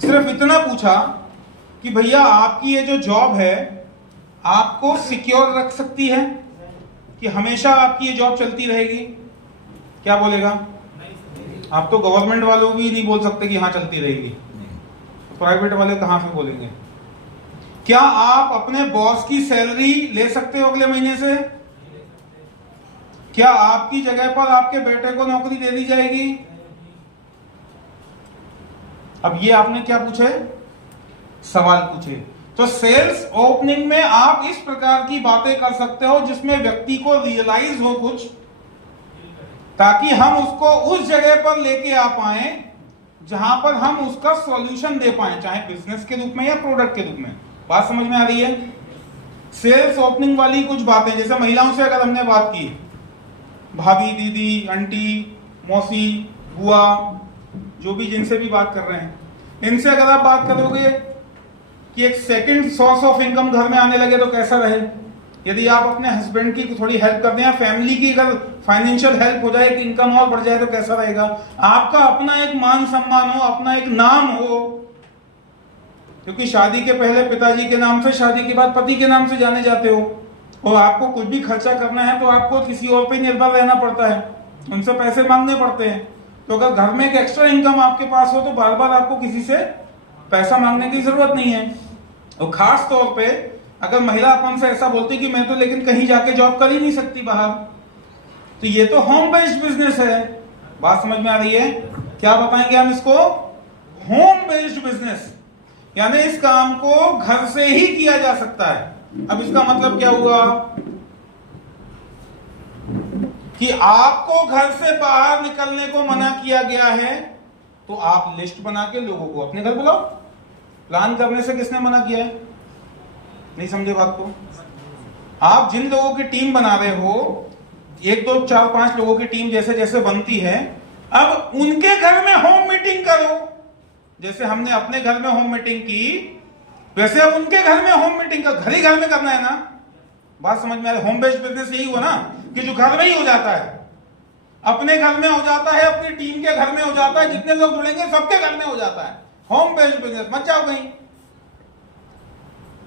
सिर्फ इतना पूछा कि भैया आपकी ये जो जॉब है आपको सिक्योर रख सकती है कि हमेशा आपकी ये जॉब चलती रहेगी? क्या बोलेगा? आप तो गवर्नमेंट वालों भी नहीं बोल सकते कि हाँ चलती रहेगी, प्राइवेट वाले कहां से बोलेंगे? क्या आप अपने बॉस की सैलरी ले सकते हो अगले महीने से? क्या आपकी जगह पर आपके बेटे को नौकरी दे दी जाएगी? अब ये आपने क्या पूछे? सवाल पूछे। तो सेल्स ओपनिंग में आप इस प्रकार की बातें कर सकते हो जिसमें व्यक्ति को रियलाइज हो कुछ, ताकि हम उसको उस जगह पर लेके आ पाए जहां पर हम उसका सॉल्यूशन दे पाए, चाहे बिजनेस के रूप में या प्रोडक्ट के रूप में। बात समझ में आ रही है? सेल्स ओपनिंग वाली कुछ बातें, जैसे महिलाओं से अगर हमने बात की, भाभी, दीदी, आंटी, मौसी, बुआ, जो भी जिनसे भी बात कर रहे हैं, इनसे अगर आप बात करोगे कि एक सेकंड सोर्स ऑफ इनकम घर में आने लगे तो कैसा रहे? यदि आप अपने हस्बैंड की थोड़ी हेल्प कर दें या फैमिली की अगर फाइनेंशियल हेल्प हो जाए कि इनकम और बढ़ जाए तो कैसा रहेगा? आपका अपना एक मान सम्मान हो, अपना एक नाम हो, क्योंकि शादी के पहले पिताजी के नाम से, शादी के बाद पति के नाम से जाने जाते हो, और आपको कुछ भी खर्चा करना है तो आपको किसी और पे निर्भर रहना पड़ता है, उनसे पैसे मांगने पड़ते हैं। तो अगर घर में एक एक्स्ट्रा इनकम आपके पास हो तो बार बार आपको किसी से पैसा मांगने की जरूरत नहीं है। और खास तौर पे अगर महिला अपन से ऐसा बोलती कि मैं तो लेकिन कहीं जाके जॉब कर ही नहीं सकती बाहर, तो ये तो होम बेस्ड बिजनेस है। बात समझ में आ रही है? क्या बताएंगे हम इसको? होम बेस्ड बिजनेस, यानी इस काम को घर से ही किया जा सकता है। अब इसका मतलब क्या हुआ कि आपको घर से बाहर निकलने को मना किया गया है, तो आप लिस्ट बना के लोगों को अपने घर बुलाओ। प्लान करने से किसने मना किया है? नहीं समझे बात को? आप जिन लोगों की टीम बना रहे हो, 1 2 4 5 लोगों की टीम जैसे जैसे बनती है, अब उनके घर में होम मीटिंग करो। जैसे हमने अपने घर में होम मीटिंग की, वैसे अब उनके घर में होम मीटिंग का, घर ही घर में करना है ना। बात समझ में आ रही? होम बेस्ड बिजनेस यही हुआ ना कि जो घर में ही हो जाता है, अपने घर में हो जाता है, अपनी टीम के घर में हो जाता है, जितने लोग जुड़ेंगे सबके घर में हो जाता है। Home based business. मत जाओ कहीं।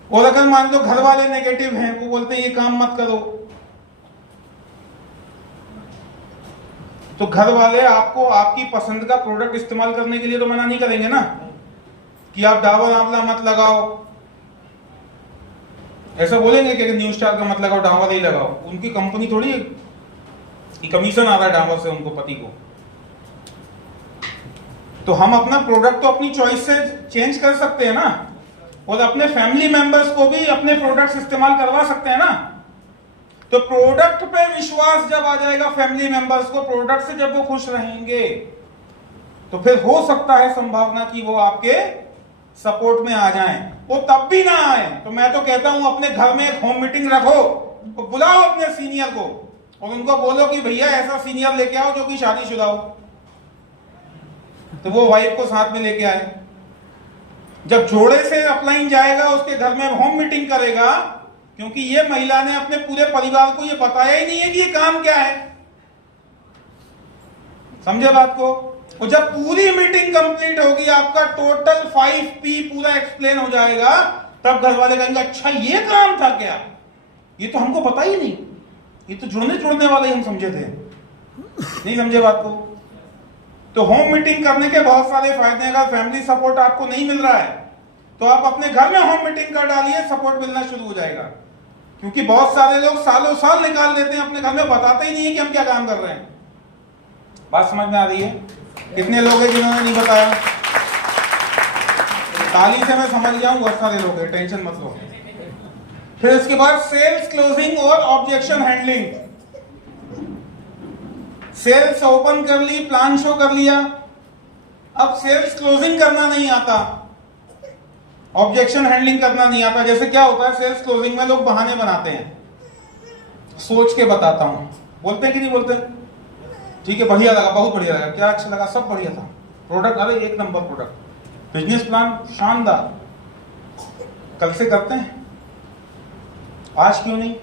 और अगर मान लो घर वाले नेगेटिव हैं, वो बोलते हैं ये काम मत करो, तो घर वाले आपको आपकी पसंद का प्रोडक्ट इस्तेमाल करने के लिए तो मना नहीं करेंगे ना, कि आप डाबर आंवला मत लगाओ। ऐसा बोलेंगे कि न्यू स्टार का मत लगाओ, डाबर ही लगाओ। उनकी कंपनी थोड़ी कि कमीशन आ रहा है डाबर से उनको, पति को। तो हम अपना प्रोडक्ट तो अपनी चॉइस से चेंज कर सकते हैं ना, और अपने फैमिली मेंबर्स को भी अपने प्रोडक्ट्स इस्तेमाल करवा सकते हैं ना। तो प्रोडक्ट पे विश्वास जब आ जाएगा फैमिली मेंबर्स को, प्रोडक्ट से जब वो खुश रहेंगे, तो फिर हो सकता है संभावना कि वो आपके सपोर्ट में आ जाएं। वो तब भी ना आए तो मैं तो कहता हूं अपने घर में एक होम मीटिंग रखो, तो बुलाओ अपने सीनियर को और उनको बोलो कि भैया ऐसा सीनियर लेके आओ जो कि शादीशुदा हो। तो वो वाइफ को साथ में लेके आए। जब जोड़े से अपलाइन जाएगा उसके घर में होम मीटिंग करेगा, क्योंकि ये महिला ने अपने पूरे परिवार को ये बताया ही नहीं है कि ये काम क्या है। समझे बात को? और जब पूरी मीटिंग कंप्लीट होगी, आपका टोटल 5P पूरा एक्सप्लेन हो जाएगा, तब घर वाले कहेंगे अच्छा ये काम था क्या, ये तो हमको पता ही नहीं, ये तो जुड़ने वाले ही हम समझे थे। नहीं समझे बात को? तो होम मीटिंग करने के बहुत सारे फायदे हैं। अगर फैमिली सपोर्ट आपको नहीं मिल रहा है तो आप अपने घर में होम मीटिंग कर डालिए, सपोर्ट मिलना शुरू हो जाएगा। क्योंकि बहुत सारे लोग सालों साल निकाल देते हैं अपने घर में, बताते ही नहीं है कि हम क्या काम कर रहे हैं। बात समझ में आ रही है? कितने लोग हैं जिन्होंने नहीं बताया? ताली से मैं समझ गया हूं, बहुत सारे लोग हैं, टेंशन मत लो। फिर इसके बाद सेल्स क्लोजिंग और ऑब्जेक्शन हैंडलिंग। सेल्स ओपन कर ली, प्लान शो कर लिया, अब सेल्स क्लोजिंग करना नहीं आता, ऑब्जेक्शन हैंडलिंग करना नहीं आता। जैसे क्या होता है सेल्स क्लोजिंग में, लोग बहाने बनाते हैं, सोच के बताता हूं, बोलते हैं कि नहीं बोलते? ठीक है, बढ़िया लगा, बहुत बढ़िया लगा, क्या अच्छा लगा, सब बढ़िया था, प्रोडक्ट अरे एक नंबर प्रोडक्ट, बिजनेस प्लान शानदार, कल से करते हैं, आज क्यों नहीं?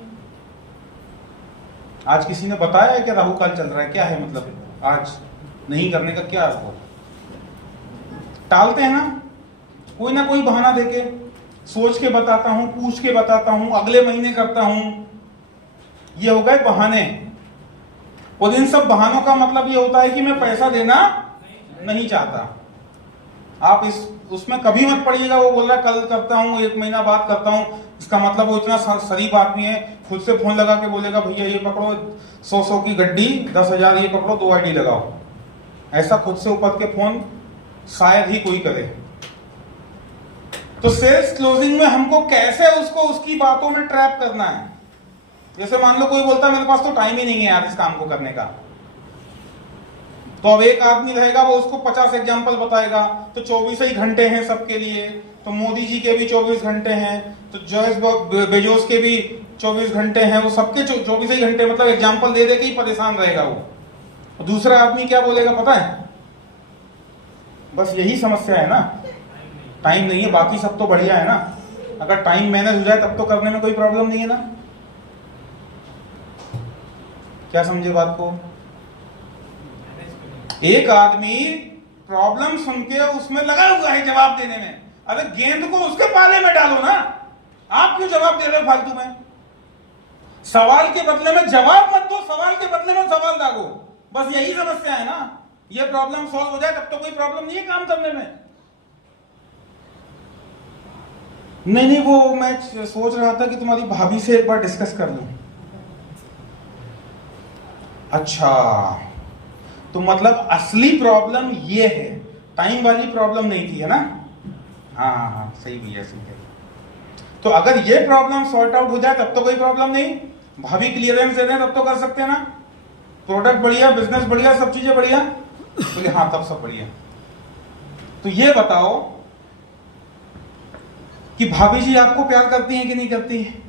आज किसी ने बताया है क्या राहु काल चल रहा है, क्या है मतलब आज नहीं करने का क्या अर्थ हो? टालते हैं ना। कोई ना कोई बहाना देके, सोच के बताता हूं, पूछ के बताता हूं, अगले महीने करता हूं, ये हो गए बहाने। और इन सब बहानों का मतलब ये होता है कि मैं पैसा देना नहीं चाहता। आप उसमें कभी मत पड़िएगा वो बोल रहा है कल करता हूं, 1 महीना बाद करता हूं, इसका मतलब वो इतना शरीफ आदमी है, खुद से फोन लगा के बोलेगा भैया ये पकड़ो 100 की गड्डी 10,000 ये पकड़ो 2 आईडी लगाओ। ऐसा खुद से ऊपर के फोन शायद ही कोई करे। तो सेल्स क्लोजिंग में हमको कैसे उसको उसकी बातों में ट्रैप करना है। जैसे मान लो कोई बोलता है मेरे पास तो टाइम ही नहीं है यार इस काम को करने का, तो अब एक आदमी रहेगा वो उसको 50 एग्जाम्पल बताएगा, तो 24 ही घंटे हैं सबके लिए, तो मोदी जी के भी 24 घंटे हैं, तो जेफ बेजोस के भी 24 घंटे हैं, वो सबके 24 ही घंटे, मतलब एग्जाम्पल दे दे के ही परेशान रहेगा वो। और दूसरा आदमी क्या बोलेगा पता है, बस यही समस्या है ना, टाइम नहीं है, बाकी सब तो बढ़िया है ना, अगर टाइम मैनेज हो जाए तब तो करने में कोई प्रॉब्लम नहीं है ना। क्या समझे बात को? एक आदमी प्रॉब्लम सुन के उसमें लगा हुआ है जवाब देने में, अरे गेंद को उसके पाले में डालो ना, आप क्यों जवाब दे रहे हो फालतू में? सवाल के बदले में जवाब मत दो, सवाल के बदले में सवाल दागो, बस यही समस्या है ना। ये प्रॉब्लम सॉल्व हो जाए तब तो कोई प्रॉब्लम नहीं है काम करने में। नहीं, वो मैं सोच रहा था कि तुम्हारी भाभी से एक बार डिस्कस कर लूं। अच्छा, तो मतलब असली प्रॉब्लम ये है, टाइम वाली प्रॉब्लम नहीं थी, है ना? हाँ, सही भी है, सही है। तो अगर ये प्रॉब्लम सॉर्ट आउट हो जाए तब तो कोई प्रॉब्लम नहीं, भाभी क्लियरेंस दे दें तब तो कर सकते हैं ना, प्रोडक्ट बढ़िया, बिजनेस बढ़िया, सब चीजें बढ़िया, तो हाँ तब सब बढ़िया। तो ये बताओ कि भाभी जी आपको प्यार करती हैं कि नहीं करती है?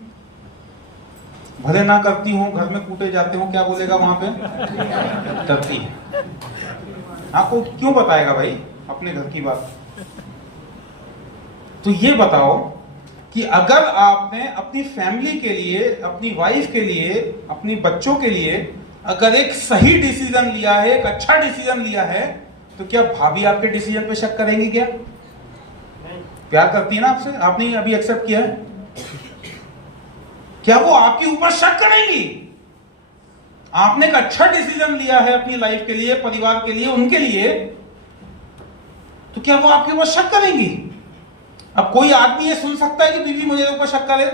भले ना करती हूं, घर में कूटे जाते हो, क्या बोलेगा वहां पे? करती है। आपको क्यों बताएगा भाई अपने घर की बात? तो ये बताओ कि अगर आपने अपनी फैमिली के लिए, अपनी वाइफ के लिए, अपनी बच्चों के लिए अगर एक सही डिसीजन लिया है, एक अच्छा डिसीजन लिया है, तो क्या भाभी आपके डिसीजन पे शक करेंगी? क्या प्यार करती है ना आपसे, आपने अभी एक्सेप्ट किया है, क्या वो आपके ऊपर शक करेंगी? आपने एक अच्छा डिसीजन लिया है अपनी लाइफ के लिए, परिवार के लिए, उनके लिए, तो क्या वो आपके ऊपर शक करेंगी? अब कोई आदमी ये सुन सकता है कि बीवी मुझे ऊपर शक करे?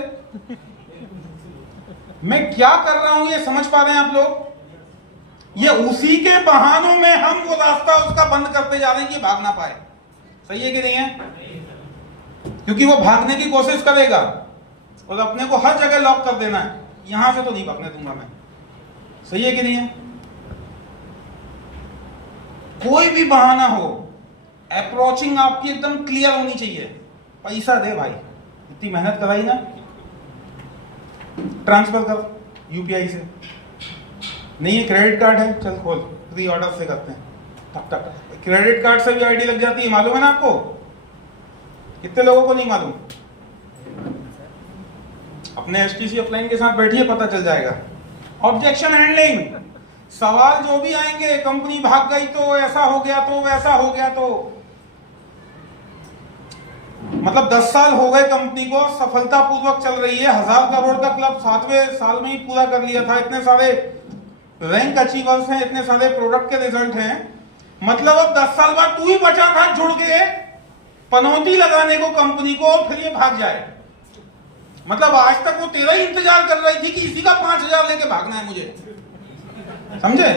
मैं क्या कर रहा हूं ये समझ पा रहे हैं आप लोग? ये उसी के बहानों में हम वो रास्ता उसका बंद करते जा रहे हैं कि भाग ना पाए। सही है कि नहीं है? क्योंकि वो भागने की कोशिश करेगा और अपने को हर जगह लॉक कर देना है, यहां से तो नहीं भागने दूंगा मैं। सही है कि नहीं है? कोई भी बहाना हो, अप्रोचिंग आपकी एकदम क्लियर होनी चाहिए। पैसा दे भाई, इतनी मेहनत कराई ना, ट्रांसफर कर यूपीआई से, नहीं है क्रेडिट कार्ड है, चल खोल, प्री ऑर्डर से करते हैं, टक टक। क्रेडिट कार्ड से भी आईडी लग जाती है, मालूम है ना आपको? कितने लोगों को नहीं मालूम? अपने एसटीसी ऑफलाइन के साथ बैठिए, पता चल जाएगा। ऑब्जेक्शन हैंडलिंग, सवाल जो भी आएंगे, कंपनी भाग गई तो, ऐसा हो गया तो, वैसा हो गया तो, मतलब 10 साल हो गए कंपनी को, सफलतापूर्वक चल रही है, 1000 करोड़ का क्लब 7वें साल में ही पूरा कर लिया था, इतने सारे रैंक अचीवर्स हैं, इतने सारे प्रोडक्ट के रिजल्ट हैं, मतलब अब 10 साल बाद तू ही बचा था जुड़ के पनौती लगाने को कंपनी को, और फिर ये भाग जाए। मतलब आज तक वो तेरा ही इंतजार कर रही थी कि इसी का 5000 लेके भागना है मुझे, समझे?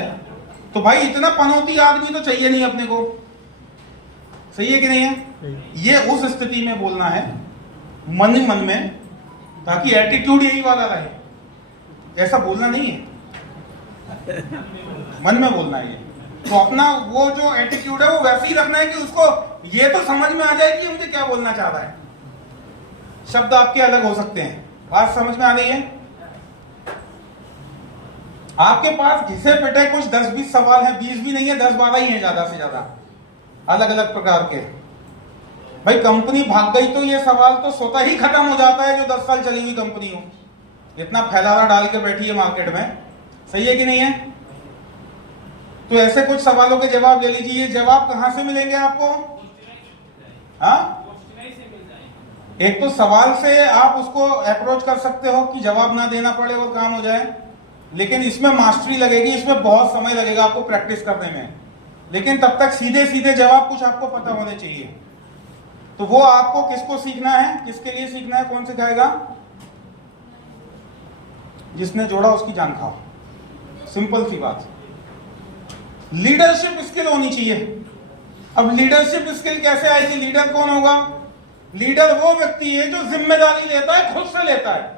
तो भाई इतना पनौती आदमी तो चाहिए नहीं अपने को। सही है कि नहीं है? ये उस स्थिति में बोलना है, मन ही मन में, ताकि एटीट्यूड यही वाला रहे। ऐसा बोलना नहीं है, मन में बोलना है। तो अपना वो जो एटीट्यूड है वो वैसे ही रखना है कि उसको ये तो समझ में आ जाए कि मुझे क्या बोलना चाह रहा है। शब्द आपके अलग हो सकते हैं, बात समझ में आ रही है? आपके पास घिसे पिटे कुछ 10-20 सवाल हैं, 20 भी नहीं है, 10-12 ही है ज्यादा से ज्यादा, अलग अलग प्रकार के। भाई कंपनी भाग गई तो ये सवाल तो स्वतः ही खत्म हो जाता है, जो 10 साल चली हुई कंपनी हो, इतना फैलावा डाल के बैठी है मार्केट में। सही है कि नहीं है? तो ऐसे कुछ सवालों के जवाब ले लीजिए। ये जवाब कहां से मिलेंगे आपको? हाँ, एक तो सवाल से आप उसको अप्रोच कर सकते हो कि जवाब ना देना पड़े और काम हो जाए, लेकिन इसमें मास्टरी लगेगी, इसमें बहुत समय लगेगा आपको प्रैक्टिस करने में। लेकिन तब तक सीधे सीधे जवाब कुछ आपको पता होने चाहिए। तो वो आपको किसको सीखना है, किसके लिए सीखना है, कौन सिखाएगा? जिसने जोड़ा उसकी जान खाओ, सिंपल सी बात। लीडरशिप स्किल होनी चाहिए। अब लीडरशिप स्किल कैसे आएगी? लीडर कौन होगा? लीडर वो व्यक्ति है जो जिम्मेदारी लेता है, खुद से लेता है।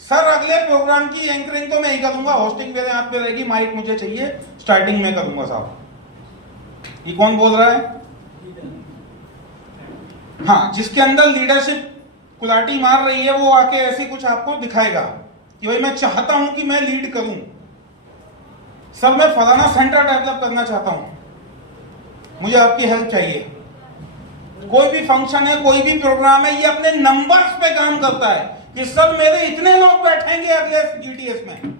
सर अगले प्रोग्राम की एंकरिंग तो मैं ही करूंगा, होस्टिंग मेरे हाथ पे रहेगी, माइक मुझे चाहिए, स्टार्टिंग में करूंगा साहब। ये कौन बोल रहा है? हाँ, जिसके अंदर लीडरशिप कुलाटी मार रही है वो आके ऐसे कुछ आपको दिखाएगा कि भाई मैं चाहता हूं कि मैं लीड करूं, सर मैं फलाना सेंटर डेवलप करना चाहता हूं, मुझे आपकी हेल्प चाहिए। कोई भी फंक्शन है, कोई भी प्रोग्राम है, ये अपने नंबर्स पे काम करता है कि सर मेरे इतने लोग बैठेंगे अगले जीटीएस में।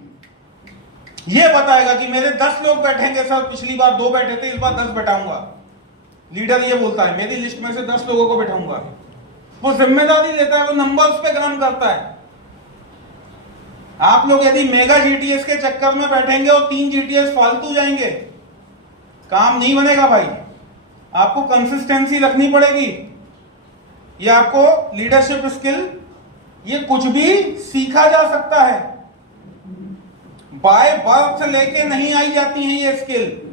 ये बताएगा कि मेरे 10 लोग बैठेंगे सर, पिछली बार 2 बैठे थे, इस बार 10 बैठाऊंगा। लीडर ये बोलता है मेरी लिस्ट में से 10 लोगों को बैठाऊंगा। वो जिम्मेदारी लेता है, वो नंबर्स पे काम करता है। आप लोग यदि मेगा जीटीएस के चक्कर में बैठेंगे और 3 जीटीएस फालतू जाएंगे, काम नहीं बनेगा भाई। आपको कंसिस्टेंसी रखनी पड़ेगी। ये आपको लीडरशिप स्किल, ये कुछ भी सीखा जा सकता है, बाय बर्थ लेके नहीं आई जाती है ये स्किल।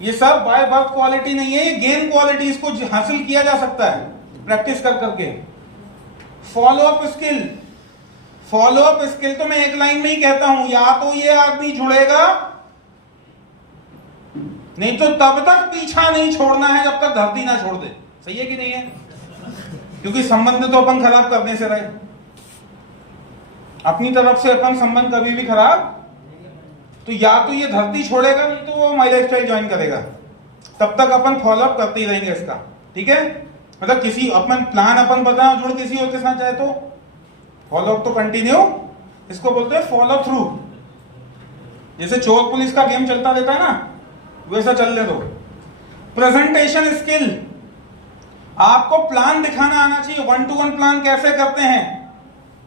ये सब बाय बर्थ क्वालिटी नहीं है, ये गेन क्वालिटी, इसको हासिल किया जा सकता है प्रैक्टिस कर करके। Follow up skill, follow up skill तो मैं एक लाइन में ही कहता हूं, या तो ये आदमी जुड़ेगा, नहीं तो तब तक पीछा नहीं छोड़ना है जब तक धरती ना छोड़ दे। सही है कि नहीं है? क्योंकि संबंध तो अपन खराब करने से रहे, अपनी तरफ से अपन संबंध कभी भी खराब, तो या तो ये धरती छोड़ेगा, नहीं तो वो माई लाइफ स्टाइल ज्वाइन करेगा। तब तक अपन फॉलोअप करते ही रहेंगे इसका। ठीक है, मतलब किसी अपन प्लान अपन बता जुड़ किसी और के साथ जाए तो फॉलोअप तो कंटिन्यू, इसको बोलते हैं फॉलो थ्रू। जैसे चोर पुलिस का गेम चलता रहता है ना, वैसा चलने दो। प्रेजेंटेशन स्किल, आपको प्लान दिखाना आना चाहिए। 1-to-1 प्लान कैसे करते हैं?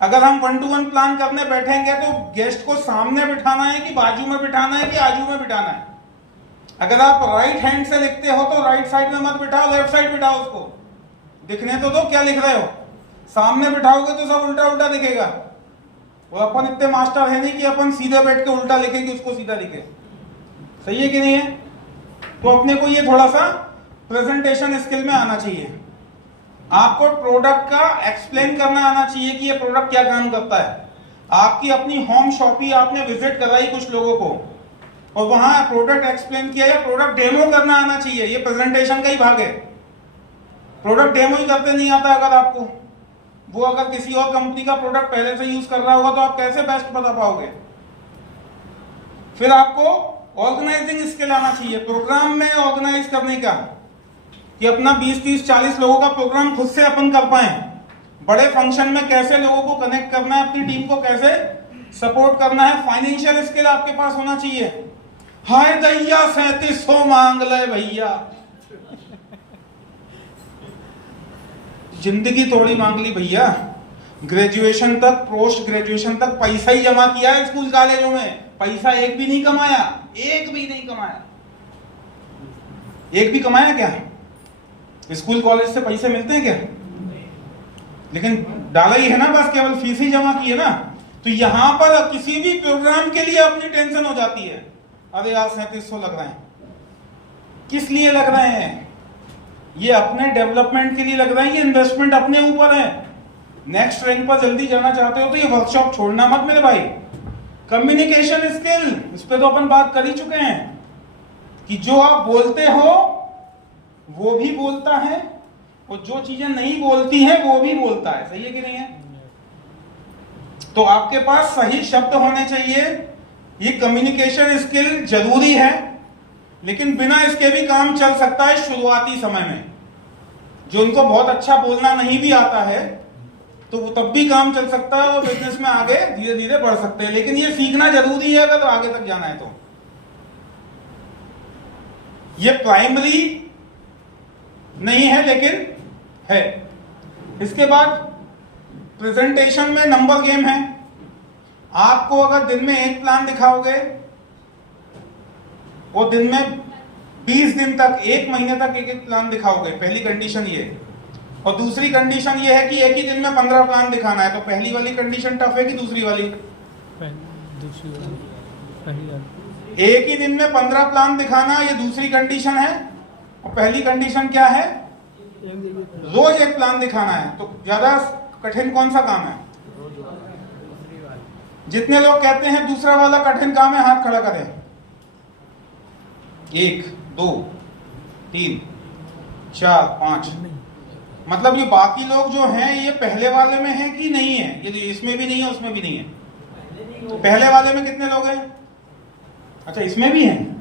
अगर हम 1-to-1 प्लान करने बैठेंगे तो गेस्ट को सामने बिठाना है कि बाजू में बिठाना है कि आजू में बिठाना है। अगर आप राइट हैंड से लिखते हो तो राइट साइड में मत बिठाओ, लेफ्ट साइड बिठाओ। उसको दिखने तो दो क्या लिख रहे हो। सामने बिठाओगे तो सब उल्टा उल्टा दिखेगा। और अपन इतने मास्टर है नहीं कि अपन सीधे बैठ के उल्टा लिखेंगे, उसको सीधा लिखे। सही है कि नहीं है? तो अपने को ये थोड़ा सा प्रेजेंटेशन स्किल में आना चाहिए। आपको प्रोडक्ट का एक्सप्लेन करना आना चाहिए कि ये प्रोडक्ट क्या काम करता है। आपकी अपनी होम शॉप ही आपने विजिट कराई कुछ लोगों को और वहां प्रोडक्ट एक्सप्लेन किया या प्रोडक्ट डेमो करना आना चाहिए। ये प्रेजेंटेशन का ही भाग है। प्रोडक्ट डेमो ही करते नहीं आता अगर आपको, वो अगर किसी और कंपनी का प्रोडक्ट पहले से यूज कर रहा होगा तो आप कैसे बेस्ट बता पाओगे। फिर आपको ऑर्गेनाइजिंग स्किल आना चाहिए, प्रोग्राम में ऑर्गेनाइज करने का, कि अपना 20, 30, 40 लोगों का प्रोग्राम खुद से अपन कर पाए। बड़े फंक्शन में कैसे लोगों को कनेक्ट करना है, अपनी टीम को कैसे सपोर्ट करना है। फाइनेंशियल स्किल आपके पास होना चाहिए। हाय दैया 3700 मांग ले भैया, जिंदगी थोड़ी मांग ली भैया। ग्रेजुएशन तक, पोस्ट ग्रेजुएशन तक पैसा ही जमा किया है स्कूल कॉलेजों में, पैसा एक भी नहीं कमाया, एक भी नहीं कमाया। एक भी कमाया क्या? स्कूल कॉलेज से पैसे मिलते हैं क्या? लेकिन डाला ही है ना, बस केवल फीस ही जमा की है ना। तो यहां पर किसी भी प्रोग्राम के लिए अपनी टेंशन हो जाती है। अरे यार 3700 लग रहे हैं, किस लिए लग रहे हैं? ये अपने डेवलपमेंट के लिए लग रहा है, ये इन्वेस्टमेंट अपने ऊपर है। नेक्स्ट रैंक पर जल्दी जाना चाहते हो तो ये वर्कशॉप छोड़ना मत मेरे भाई। कम्युनिकेशन स्किल, इस पे तो अपन बात कर ही चुके हैं कि जो आप बोलते हो वो भी बोलता है और जो चीजें नहीं बोलती हैं वो भी बोलता है। सही है कि नहीं है? तो आपके पास सही शब्द होने चाहिए। ये कम्युनिकेशन स्किल जरूरी है, लेकिन बिना इसके भी काम चल सकता है शुरुआती समय में। जो उनको बहुत अच्छा बोलना नहीं भी आता है तो वो तब भी काम चल सकता है और बिजनेस में आगे धीरे धीरे बढ़ सकते हैं। लेकिन ये सीखना जरूरी है अगर आगे तक जाना है तो। ये प्राइमरी नहीं है लेकिन है। इसके बाद प्रेजेंटेशन में नंबर गेम है। आपको अगर दिन में एक प्लान दिखाओगे, वो दिन में 20 दिन तक, 1 महीने तक एक एक प्लान दिखाओगे, पहली कंडीशन ये। और दूसरी कंडीशन ये है कि एक ही दिन में 15 प्लान दिखाना है। तो पहली वाली कंडीशन टफ है कि दूसरी वाली? दूसरी वाली, पहली वाली। एक ही दिन में 15 प्लान दिखाना, ये दूसरी कंडीशन है। और पहली कंडीशन क्या है? रोज एक प्लान दिखाना है। तो ज्यादा कठिन कौन सा काम है? जितने लोग कहते हैं दूसरा वाला कठिन काम है, हाथ खड़ा करें। 1 2 3 4 5। मतलब ये बाकी लोग जो हैं ये पहले वाले में है कि नहीं है? ये इसमें भी नहीं है, उसमें भी नहीं है। तो पहले वाले में कितने लोग हैं? अच्छा, इसमें भी हैं।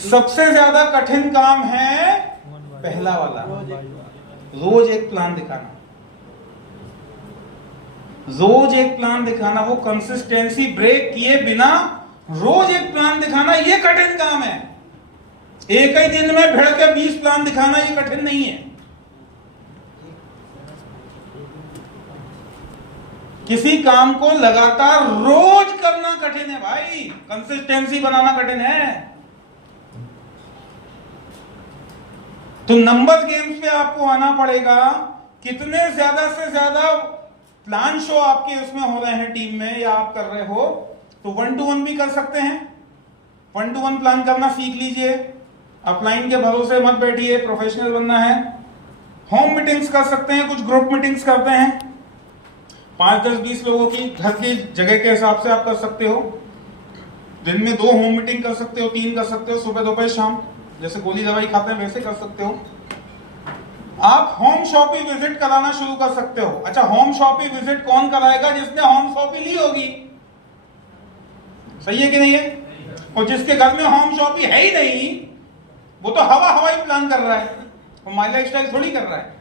सबसे ज्यादा कठिन काम है पहला वाला, रोज एक प्लान दिखाना। रोज एक प्लान दिखाना, वो कंसिस्टेंसी ब्रेक किए बिना रोज एक प्लान दिखाना, ये कठिन काम है। एक ही दिन में भिड़ के 20 प्लान दिखाना ये कठिन नहीं है। किसी काम को लगातार रोज करना कठिन है भाई, कंसिस्टेंसी बनाना कठिन है। तो नंबर गेम्स पे आपको आना पड़ेगा। कितने ज्यादा से ज्यादा प्लान शो आपके उसमें हो रहे हैं टीम में, या आप कर रहे हो, तो 1 to 1 भी कर सकते हैं। 1 to 1 प्लान करना सीख लीजिए। अपलाइन के भरोसे मत बैठिए, प्रोफेशनल बनना है। होम मीटिंग्स कर सकते हैं, कुछ ग्रुप मीटिंग्स करते हैं 5 10 20 लोगों की, घर की जगह के हिसाब से आप कर सकते हो। दिन में 2 होम मीटिंग कर सकते हो, 3 कर सकते हो, सुबह दोपहर शाम, जैसे गोली दवाई खाते हैं वैसे कर सकते हो। आप होम शॉपिंग विजिट कराना शुरू कर सकते हो। अच्छा, होम शॉपिंग विजिट कौन कराएगा? जिसने होम शॉपिंग ली होगी। सही है कि नहीं है? और जिसके घर में होम शॉपिंग है ही नहीं, वो तो हवाई प्लान कर रहा है, वो माई लाइफ स्टाइल थोड़ी कर रहा है।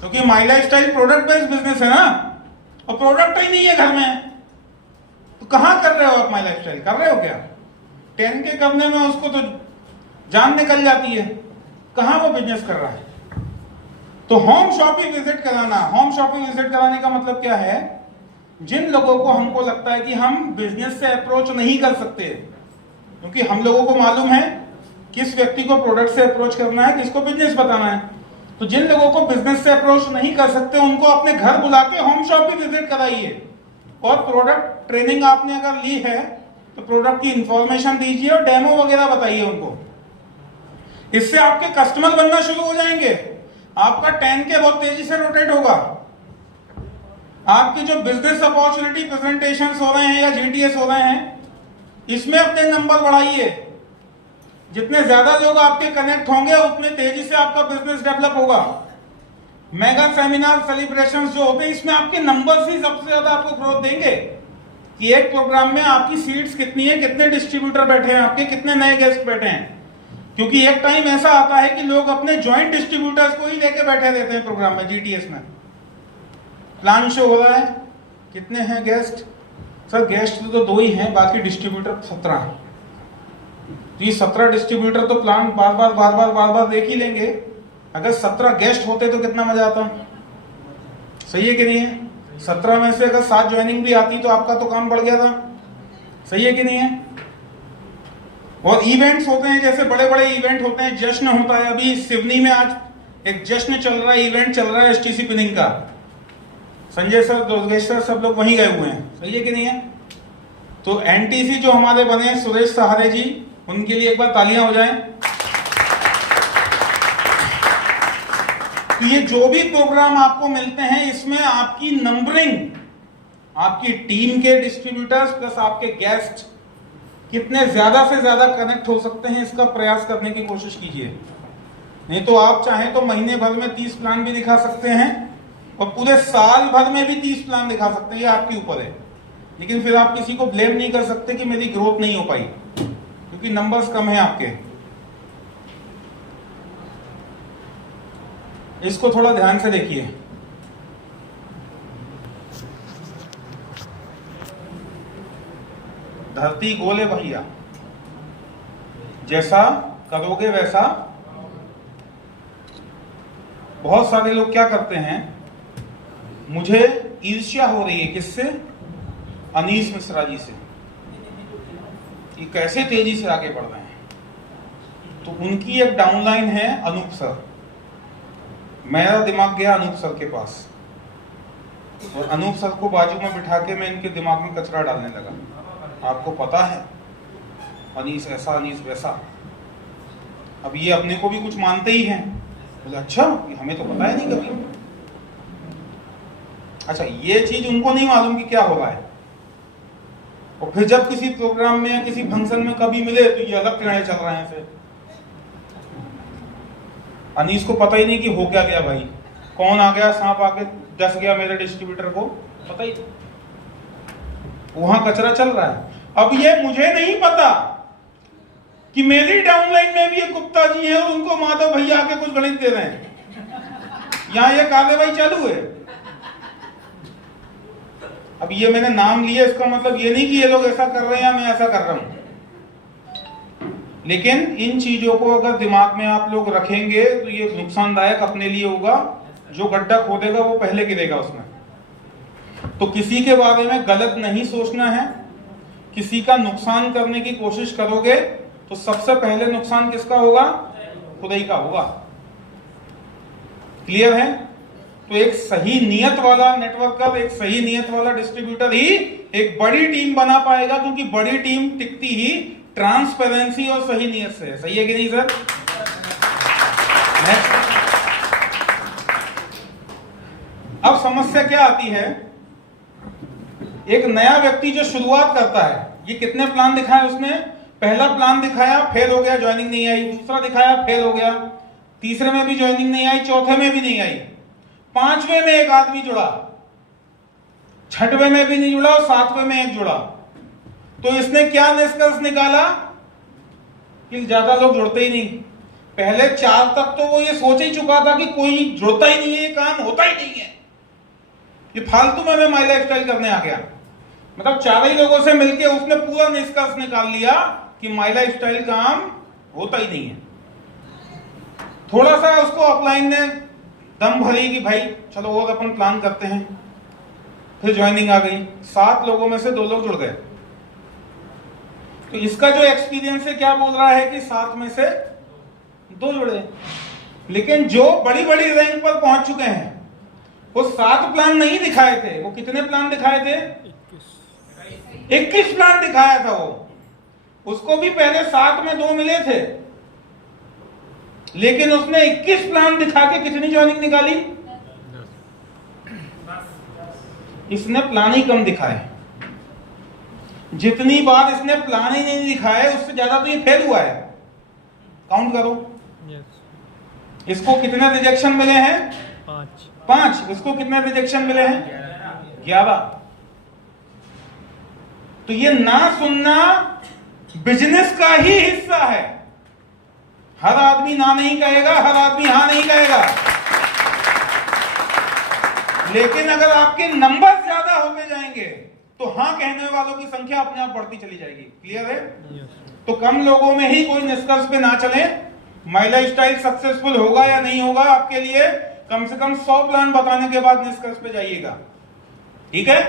क्योंकि my life style product based business है ना, और प्रोडक्ट ही नहीं है घर में, तो कहां कर रहे हो आप? माई लाइफ स्टाइल कर रहे हो क्या? 10 के करने में उसको तो जान निकल जाती है, कहां वो बिजनेस कर रहा है। तो होम शॉपिंग विजिट कराना, होम शॉपिंग विजिट कराने का मतलब क्या है? जिन लोगों को हमको लगता है कि हम बिजनेस से अप्रोच नहीं कर सकते, क्योंकि हम लोगों को मालूम है किस व्यक्ति को प्रोडक्ट से अप्रोच करना है, किसको बिजनेस बताना है। तो जिन लोगों को बिजनेस से अप्रोच नहीं कर सकते, उनको अपने घर बुला के होम शॉपिंग विजिट कराइए। और प्रोडक्ट ट्रेनिंग आपने अगर ली है तो प्रोडक्ट की इंफॉर्मेशन दीजिए और डेमो वगैरह बताइए उनको। इससे आपके कस्टमर बनना शुरू हो जाएंगे। आपका 10K बहुत तेजी से रोटेट होगा। आपकी जो बिजनेस अपॉर्चुनिटी प्रेजेंटेशंस हो रहे हैं या जीटीएस हो रहे हैं, इसमें अपने नंबर बढ़ाइए। जितने ज्यादा लोग आपके कनेक्ट होंगे, उतने तेजी से आपका बिजनेस डेवलप होगा। मेगा सेमिनार सेलिब्रेशंस जो होते हैं, इसमें आपके नंबर्स ही सबसे ज्यादा आपको ग्रोथ देंगे कि एक प्रोग्राम में आपकी सीट्स कितनी है, कितने डिस्ट्रीब्यूटर बैठे हैं आपके, कितने नए गेस्ट बैठे हैं। क्योंकि एक टाइम ऐसा आता है कि लोग अपने ज्वाइंट डिस्ट्रीब्यूटर्स को ही लेके बैठे रहते हैं प्रोग्राम में। जीटीएस में प्लान शो हो रहा है, कितने हैं गेस्ट? सर गेस्ट तो 2 ही हैं, बाकी डिस्ट्रीब्यूटर 17 हैं। तो ये 17 डिस्ट्रीब्यूटर तो प्लान बार बार देख ही लेंगे। अगर 17 गेस्ट होते तो कितना मजा आता। सही है कि नहीं है? 17 में से अगर 7 ज्वाइनिंग भी आती तो आपका तो काम बढ़ गया था। सही है कि नहीं है? और इवेंट्स होते हैं, जैसे बड़े बड़े इवेंट होते हैं, जश्न होता है। अभी सिवनी में आज एक जश्न चल रहा है, इवेंट चल रहा है एसटीसी पिनिंग का। संजय सर, दुर्गेश सर, सब लोग वहीं गए हुए हैं। सही है कि नहीं है? तो एनटीसी जो हमारे बने हैं सुरेश सहारे जी, उनके लिए एक बार तालियां हो जाएं। तो ये जो भी प्रोग्राम आपको मिलते हैं, इसमें आपकी नंबरिंग, आपकी टीम के डिस्ट्रीब्यूटर्स प्लस आपके गेस्ट कितने ज्यादा से ज्यादा कनेक्ट हो सकते हैं, इसका प्रयास करने की कोशिश कीजिए। नहीं तो आप चाहें तो महीने भर में 30 प्लान भी दिखा सकते हैं और पूरे साल भर में भी 30 प्लान दिखा सकते हैं, ये आपके ऊपर है। लेकिन फिर आप किसी को ब्लेम नहीं कर सकते कि मेरी ग्रोथ नहीं हो पाई, क्योंकि नंबर्स कम है आपके। इसको थोड़ा ध्यान से देखिए। धरती गोल है भैया, जैसा करोगे वैसा बहुत सारे लोग क्या करते हैं, मुझे ईर्ष्या हो रही है किससे, अनीस मिश्रा जी से, कि कैसे तेजी से आगे बढ़ रहे हैं। तो उनकी एक डाउनलाइन है अनूप सर। मेरा दिमाग गया अनूप सर के पास और अनूप सर को बाजू में बिठा के मैं इनके दिमाग में कचरा डालने लगा। आपको पता है अनीस ऐसा अनीस वैसा। अब ये अपने को भी कुछ मानते ही हैं। बोले अच्छा, हमें तो पता है नहीं कभी। अच्छा, ये चीज उनको नहीं मालूम कि क्या हो रहा है। और फिर जब किसी प्रोग्राम में या किसी फंक्शन में कभी मिले तो ये अलग किराए चल रहे हैं। फिर अनीस को पता ही नहीं कि हो क्या गया भाई, कौन आ गया, सांप आके डस गया मेरे डिस्ट्रीब्यूटर को, पता ही, वहां कचरा चल रहा है। अब ये मुझे नहीं पता कि मेरी डाउनलाइन में भी एक गुप्ता जी है और उनको माधव भैया आके कुछ गणित दे रहे हैं, यहां ये कार्रवाई चालू है। अब ये मैंने नाम लिया, इसका मतलब ये नहीं कि ये लोग ऐसा कर रहे हैं या मैं ऐसा कर रहा हूं, लेकिन इन चीजों को अगर दिमाग में आप लोग रखेंगे तो ये नुकसानदायक अपने लिए होगा। जो गड्ढा खोदेगा वो पहले गिरेगा उसमें। तो किसी के बारे में गलत नहीं सोचना है। किसी का नुकसान करने की कोशिश करोगे तो सबसे पहले नुकसान किसका होगा, खुद ही का होगा। क्लियर है? तो एक सही नियत वाला नेटवर्कर, एक सही नियत वाला डिस्ट्रीब्यूटर ही एक बड़ी टीम बना पाएगा, क्योंकि बड़ी टीम टिकती ही ट्रांसपेरेंसी और सही नियत से है। सही है कि नहीं सर? नेक्स्ट। अब समस्या क्या आती है, एक नया व्यक्ति जो शुरुआत करता है, ये कितने प्लान दिखाए उसने, पहला प्लान दिखाया फेल हो गया, ज्वाइनिंग नहीं आई, दूसरा दिखाया फेल हो गया, तीसरे में भी ज्वाइनिंग नहीं आई, चौथे में भी नहीं आई, पांचवें में एक आदमी जुड़ा, छठवें में भी नहीं जुड़ा और सातवें में एक जुड़ा। तो इसने क्या निष्कर्ष निकाला कि ज्यादा लोग जुड़ते ही नहीं। पहले 4 तक तो वो ये सोच ही चुका था कि कोई जुड़ता ही नहीं है, काम होता ही नहीं है, ये फालतू में मैं माई लाइफ स्टाइल करने आ गया। मतलब 4 ही लोगों से मिलके उसने पूरा निष्कर्ष निकाल लिया कि माई लाइफ स्टाइल काम होता ही नहीं है। थोड़ा सा उसको अपलाइन ने दम भरी कि भाई चलो और अपन प्लान करते हैं, फिर ज्वाइनिंग आ गई, 7 लोगों में से 2 लोग जुड़ गए। तो इसका जो एक्सपीरियंस है क्या बोल रहा है कि 7 में से 2 जुड़े। लेकिन जो बड़ी बड़ी रैंक पर पहुंच चुके हैं वो 7 प्लान नहीं दिखाए थे, वो कितने प्लान दिखाए थे, 21 प्लान दिखाया था वो। उसको भी पहले 7 में 2 मिले थे, लेकिन उसने 21 प्लान दिखा के कितनी ज्वाइनिंग निकाली, इसने प्लान ही कम दिखाए। जितनी बार इसने प्लान ही नहीं दिखाए उससे ज्यादा तो ये फेल हुआ है। काउंट करो। इसको कितने रिजेक्शन मिले हैं, 5। इसको कितने रिजेक्शन मिले हैं, 11। तो ये ना सुनना बिजनेस का ही हिस्सा है। हर आदमी ना नहीं कहेगा, हर आदमी हाँ नहीं कहेगा, लेकिन अगर आपके नंबर ज्यादा होते जाएंगे तो हाँ कहने वालों की संख्या अपने आप बढ़ती चली जाएगी। क्लियर है? तो कम लोगों में ही कोई निष्कर्ष पे ना चले। माई लाइफ स्टाइल सक्सेसफुल होगा या नहीं होगा आपके लिए कम से कम 100 प्लान बताने के बाद निष्कर्ष पे जाइएगा। ठीक है?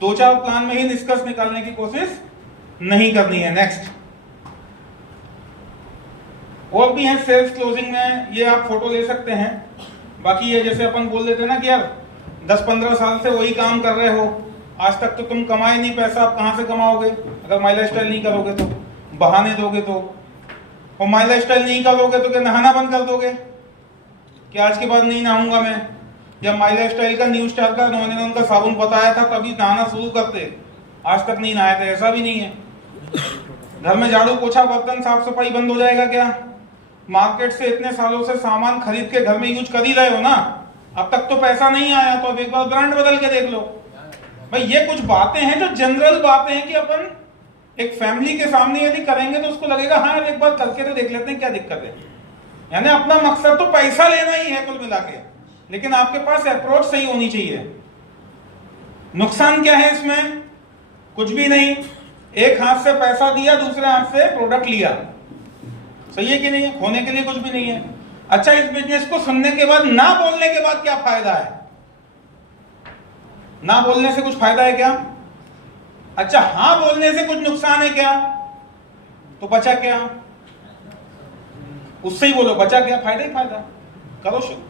2-4 प्लान में ही निष्कर्ष निकालने की कोशिश नहीं करनी है। नेक्स्ट। और भी है सेल्स क्लोजिंग में, ये आप फोटो ले सकते हैं। बाकी ये जैसे अपन बोल देते ना कि यार 10-15 साल से वही काम कर रहे हो, आज तक तो तुम कमाए नहीं पैसा, आप कहां से कमाओगे अगर माई लाइफ स्टाइल नहीं करोगे तो, बहाने दोगे तो। और माई लाइफ स्टाइल नहीं करोगे तो क्या नहाना बंद कर दोगे कि आज के बाद नहीं नहाऊंगा मैं? या माई लाइफ स्टाइल का न्यू स्टार का उन्होंने उनका साबुन बताया था तभी नहाना शुरू करते, आज तक नहीं नहाए थे? ऐसा भी नहीं है। घर में झाड़ू पोछा बर्तन साफ सफाई बंद हो जाएगा क्या? मार्केट से इतने सालों से सामान खरीद के घर में यूज कर ही रहे हो ना, अब तक तो पैसा नहीं आया, तो अब एक बार ब्रांड बदल के देख लो। भाई ये कुछ बातें हैं जो जनरल बातें हैं कि अपन एक फैमिली के सामने यदि करेंगे तो उसको लगेगा हाँ एक बार करके तो देख लेते हैं क्या दिक्कत है। यानी अपना मकसद तो पैसा लेना ही है कुल मिला के, लेकिन आपके पास अप्रोच सही होनी चाहिए। नुकसान क्या है इसमें? कुछ भी नहीं। एक हाथ से पैसा दिया, दूसरे हाथ से प्रोडक्ट लिया। सही है कि नहीं? होने के लिए कुछ भी नहीं है। अच्छा, इस बिजनेस को सुनने के बाद, ना बोलने के बाद क्या फायदा है? ना बोलने से कुछ फायदा है क्या? अच्छा, हां बोलने से कुछ नुकसान है क्या? तो बचा क्या? उससे ही बोलो, बचा क्या? फायदा ही फायदा। करो शुरू।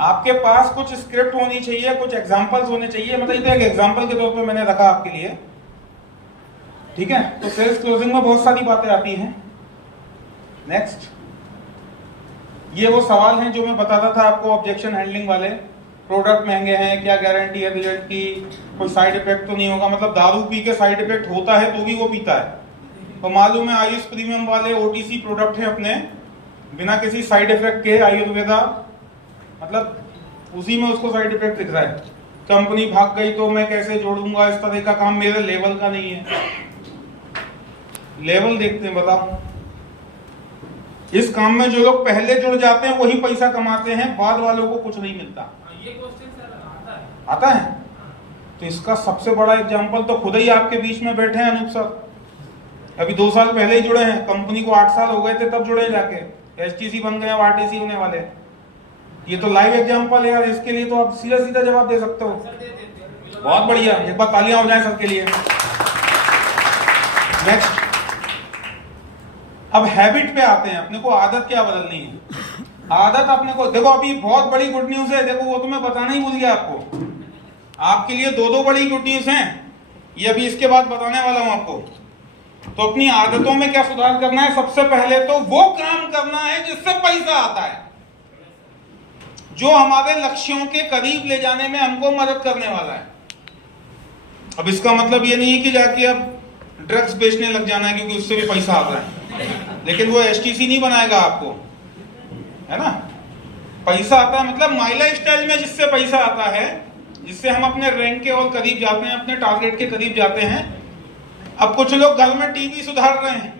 आपके पास कुछ स्क्रिप्ट होनी चाहिए, कुछ एग्जांपल्स होने चाहिए। मतलब ये तो एक एग्जांपल के तौर पे मैंने रखा आपके लिए, ठीक है? तो सेल्स क्लोजिंग में बहुत सारी बातें आती हैं। नेक्स्ट, ये वो सवाल हैं जो मैं बताता था आपको, ऑब्जेक्शन हैंडलिंग वाले। प्रोडक्ट महंगे हैं, क्या गारंटी है रिजल्ट की, कोई साइड इफेक्ट तो नहीं होगा? मतलब दारू पी के साइड इफेक्ट होता है तो भी वो पीता है। तो मालूम है आयुष प्रीमियम वाले ओटीसी प्रोडक्ट है अपने, बिना किसी साइड इफेक्ट के, आयुर्वेदा, मतलब उसी में उसको साइड इफेक्ट दिख रहा है। कंपनी भाग गई तो मैं कैसे जोड़ूंगा, इस तरह का काम मेरे लेवल का नहीं है। लेवल देखते हैं, बताओ। इस काम में जो लोग पहले जुड़ जाते हैं वही पैसा कमाते हैं, बाद वालों को कुछ नहीं मिलता। ये क्वेश्चन सर आता है? तो इसका सबसे बड़ा एग्जांपल तो खुद ही आपके बीच में बैठे हैं, अनूप सर। अभी 2 साल पहले ही जुड़े हैं, कंपनी को 8 साल हो गए थे तब जुड़े जाके, एचटीसी बन गए, आरटीसी होने वाले। ये तो लाइव एग्जांपल है यार, इसके लिए तो आप सीधा सीधा जवाब दे सकते हो। बहुत बढ़िया, एक बार तालियां हो जाए सर के लिए। नेक्स्ट, अब हैबिट पे आते हैं। अपने को आदत क्या बदलनी है? आदत अपने को, देखो अभी बहुत बड़ी गुड न्यूज है, देखो वो तो मैं बताना ही भूल गया आपको। आपके लिए 2 बड़ी गुड न्यूज हैं, ये अभी इसके बाद बताने वाला हूं आपको। तो अपनी आदतों में क्या सुधार करना है? सबसे पहले तो वो काम करना है जिससे पैसा आता है, जो हमारे लक्ष्यों के करीब ले जाने में हमको मदद करने वाला है। अब इसका मतलब ये नहीं है कि जाके अब ड्रग्स बेचने लग जाना है, क्योंकि उससे भी पैसा आता है, लेकिन वो एचटीसी नहीं बनाएगा आपको, है ना? पैसा आता है मतलब माई लाइफ स्टाइल में जिससे पैसा आता है, जिससे हम अपने रैंक के और करीब जाते हैं, अपने टारगेट के करीब जाते हैं। अब कुछ लोग घर में टीवी सुधार रहे हैं,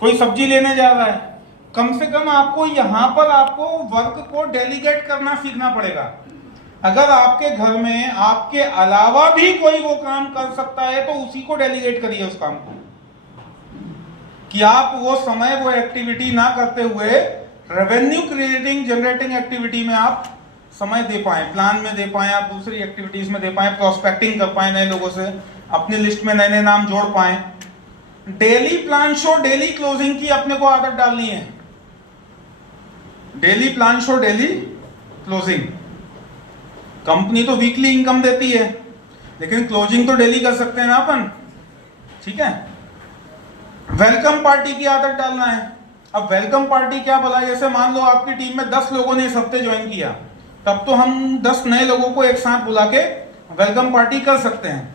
कोई सब्जी लेने जा रहा है, कम से कम आपको यहां पर आपको वर्क को डेलीगेट करना सीखना पड़ेगा। अगर आपके घर में आपके अलावा भी कोई वो काम कर सकता है तो उसी को डेलीगेट करिए उस काम को, कि आप वो समय, वो एक्टिविटी ना करते हुए रेवेन्यू क्रिएटिंग, जनरेटिंग एक्टिविटी में आप समय दे पाए, प्लान में दे पाए, आप दूसरी एक्टिविटीज में दे पाए, प्रोस्पेक्टिंग कर पाए नए लोगों से, अपनी लिस्ट में नए नए नाम जोड़ पाए। Daily plan show, daily closing की अपने को आदत डालनी है। Daily plan show, daily closing. Company तो वीकली इनकम देती है, लेकिन क्लोजिंग तो डेली कर सकते हैं ना अपन, ठीक है? वेलकम पार्टी की आदत डालना है। अब वेलकम पार्टी क्या बोला? जैसे मान लो आपकी टीम में 10 लोगों ने इस हफ्ते ज्वाइन किया, तब तो हम 10 नए लोगों को एक साथ बुला के वेलकम पार्टी कर सकते हैं।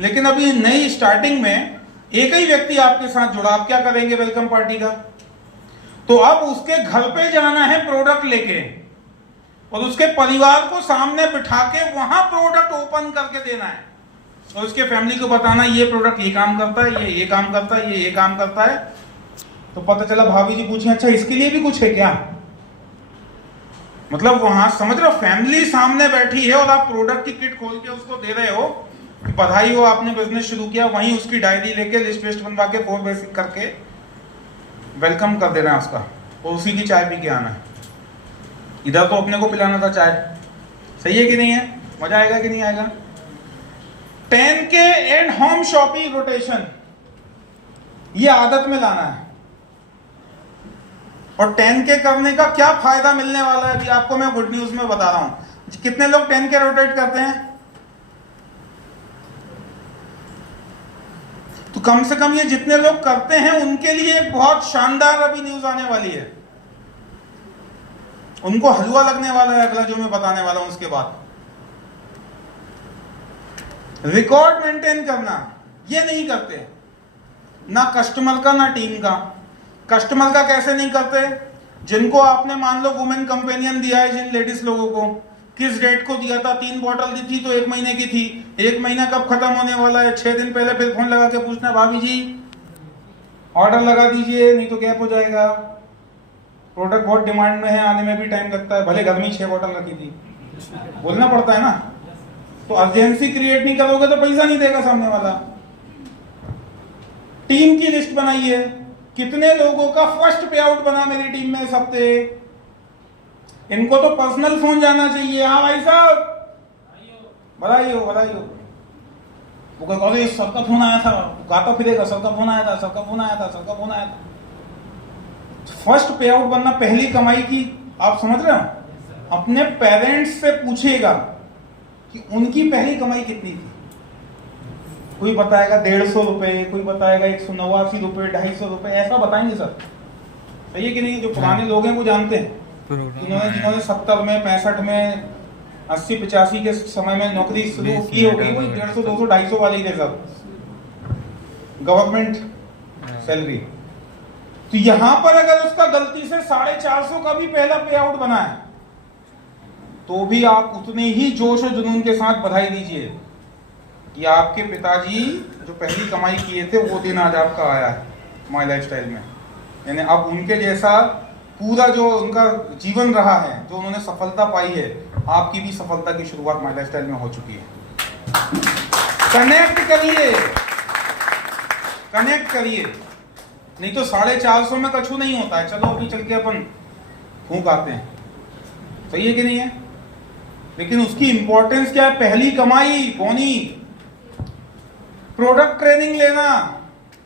लेकिन अभी नई स्टार्टिंग में एक ही व्यक्ति आपके साथ जुड़ा, आप क्या करेंगे वेलकम पार्टी का? तो अब उसके घर पे जाना है प्रोडक्ट लेके, और उसके परिवार को सामने बिठा के वहां प्रोडक्ट ओपन करके देना है, और उसके फैमिली को बताना ये प्रोडक्ट ये काम करता है, ये काम करता है, ये काम करता है। तो पता चला भाभी जी पूछे, अच्छा इसके लिए भी कुछ है क्या? मतलब वहां समझ रहे हो, फैमिली सामने बैठी है और आप प्रोडक्ट की किट खोल के उसको दे रहे हो कि बधाई हो आपने बिजनेस शुरू किया, वहीं उसकी डायरी लेके लिस्ट वेस्ट बनवा के 4 बेसिक करके वेलकम कर देना है उसका, और उसी की चाय पी के आना है। इधर तो अपने को पिलाना था चाय, सही है कि नहीं है? मजा आएगा कि नहीं आएगा? 10K and home shopping rotation, ये आदत में लाना है। और 10K करने का क्या फायदा मिलने वाला है, अभी आपको मैं गुड न्यूज में बता रहा हूं। कितने लोग 10K रोटेट करते हैं? तो कम से कम ये जितने लोग करते हैं उनके लिए एक बहुत शानदार अभी न्यूज आने वाली है। उनको हलवा लगने वाला है अगला जो मैं बताने वाला हूं उसके बाद। रिकॉर्ड मेंटेन करना ये नहीं करते, ना कस्टमर का ना टीम का। कस्टमर का कैसे नहीं करते? जिनको आपने मान लो वुमेन कंपेनियन दिया है, जिन लेडीज लोगों को, किस डेट को दिया था? 3 बॉटल दी थी तो 1 महीने की थी, 1 महीना कब खत्म होने वाला है? 6 दिन पहले फिर फोन लगा के पूछना, भाभी जी ऑर्डर लगा दीजिए नहीं तो गैप हो जाएगा, प्रोडक्ट बहुत डिमांड में है, आने में भी टाइम लगता है, भले घर में 6 बॉटल रखी थी, बोलना पड़ता है ना। तो अर्जेंसी क्रिएट नहीं करोगे तो पैसा नहीं देगा सामने वाला। टीम की लिस्ट बनाइए, कितने लोगों का फर्स्ट पे आउट बना मेरी टीम में इस हफ्ते? इनको तो पर्सनल फोन जाना चाहिए। हाँ भाई साहब, बधाई हो बधाई हो। वो कहते सर का फोन आया था, गाता फिरेगा, सर का फोन आया था, सर का फोन आया था, सर का फोन आया था। फर्स्ट पे आउट बनना पहली कमाई की, आप समझ रहे हो? अपने पेरेंट्स से पूछेगा कि उनकी पहली कमाई कितनी थी। कोई बताएगा 150 रुपए, कोई बताएगा 189 रुपए, 250 रुपए, ऐसा बताएंगे सर। सही है कि नहीं? जो पुराने लोग हैं वो जानते हैं, जिन्होंने 70 में, 65 में, 80, 85 के समय में नौकरी शुरू की होगी, वो 150, 200, 250 वाले ही थे सब, गवर्नमेंट सैलरी। तो यहां पर अगर उसका गलती से 450 का भी पहला पे आउट बना है, तो भी आप उतने ही जोश और जुनून के साथ बधाई दीजिए कि आपके पिताजी जो पहली कमाई किए थे वो दिन आज आपका आया है माय लाइफस्टाइल में। यानी अब उनके जैसा पूरा जो उनका जीवन रहा है, जो उन्होंने सफलता पाई है, आपकी भी सफलता की शुरुआत माय लाइफस्टाइल में हो चुकी है। कनेक्ट करिए, कनेक्ट करिए, नहीं तो 450 में कछु नहीं होता है। चलो अभी चल के अपन फूंक आते हैं, सही है कि नहीं है? लेकिन उसकी इंपॉर्टेंस क्या है? पहली कमाई बोनी, प्रोडक्ट ट्रेनिंग लेना।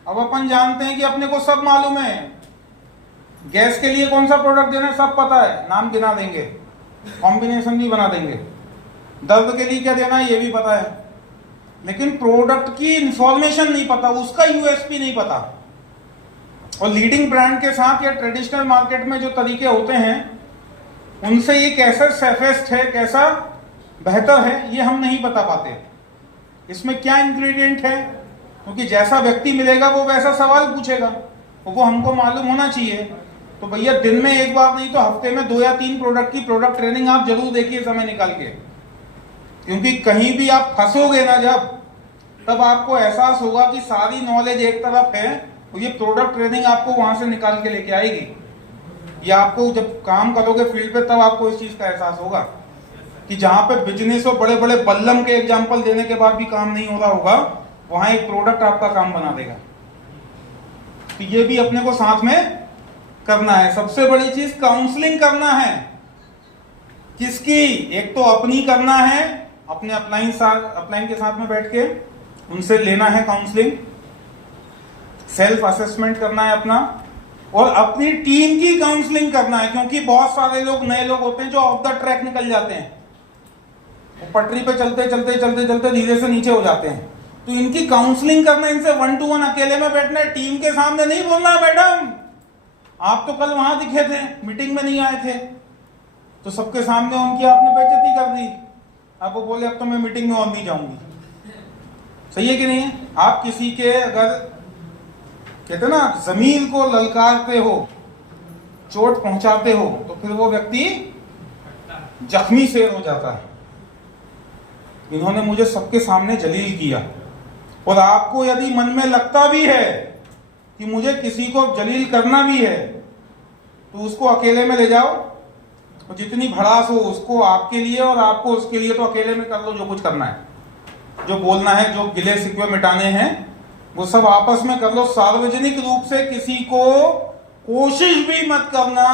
अब अपन जानते हैं कि अपने को सब मालूम है, गैस के लिए कौन सा प्रोडक्ट देना है सब पता है, नाम गिना देंगे, कॉम्बिनेशन भी बना देंगे। दर्द के लिए क्या देना है ये भी पता है, लेकिन प्रोडक्ट की इंफॉर्मेशन नहीं पता, उसका यूएसपी नहीं पता। और लीडिंग ब्रांड के साथ या ट्रेडिशनल मार्केट में जो तरीके होते हैं, उनसे ये कैसा सेफेस्ट है, कैसा बेहतर है, ये हम नहीं बता पाते। इसमें क्या इंग्रेडिएंट है, क्योंकि जैसा व्यक्ति मिलेगा वो वैसा सवाल पूछेगा, तो वो हमको मालूम होना चाहिए। तो भैया दिन में एक बार नहीं तो हफ्ते में 2 या 3 प्रोडक्ट की प्रोडक्ट ट्रेनिंग आप जरूर देखिए समय निकाल के, क्योंकि कहीं भी आप फंसोगे ना जब, तब आपको एहसास होगा कि सारी नॉलेज एक तरफ है, तो ये प्रोडक्ट ट्रेनिंग आपको वहां से निकाल के लेके आएगी। ये आपको जब काम करोगे फील्ड पे, तब आपको इस चीज का एहसास होगा कि जहां पे बिजनेस और बड़े बड़े बल्लम के एग्जाम्पल देने के बाद भी काम नहीं हो रहा होगा, वहां एक प्रोडक्ट आपका काम बना देगा। तो ये भी अपने को साथ में करना है। सबसे बड़ी चीज काउंसलिंग करना है। किसकी? एक तो अपनी करना है, अपने अपलाइन के साथ में बैठ के उनसे लेना है काउंसलिंग, सेल्फ असेसमेंट करना है अपना, और अपनी टीम की काउंसलिंग करना है। क्योंकि बहुत सारे लोग नए लोग होते हैं जो ऑफ द ट्रैक निकल जाते हैं, वो पटरी पे चलते चलते चलते चलते धीरे से नीचे हो जाते हैं। तो इनकी काउंसलिंग करना, इनसे 1 to 1 अकेले में बैठना है, टीम के सामने नहीं बोलना है मैडम आप तो कल वहां दिखे थे, मीटिंग में नहीं आए थे, तो सबके सामने उनकी आपने बेइज्जती कर दी। आप वो बोले अब तो मैं मीटिंग में और नहीं जाऊंगी। सही है कि नहीं है? आप किसी के अगर कहते ना जमीन को ललकारते हो, चोट पहुंचाते हो, तो फिर वो व्यक्ति जख्मी शेर हो जाता है। इन्होंने मुझे सबके सामने जलील किया, और आपको यदि मन में लगता भी है कि मुझे किसी को जलील करना भी है, तो उसको अकेले में ले जाओ, और जितनी भड़ास हो उसको आपके लिए और आपको उसके लिए, तो अकेले में कर लो जो कुछ करना है, जो बोलना है, जो गिले शिकवे मिटाने हैं, वो सब आपस में कर लो। सार्वजनिक रूप से किसी को कोशिश भी मत करना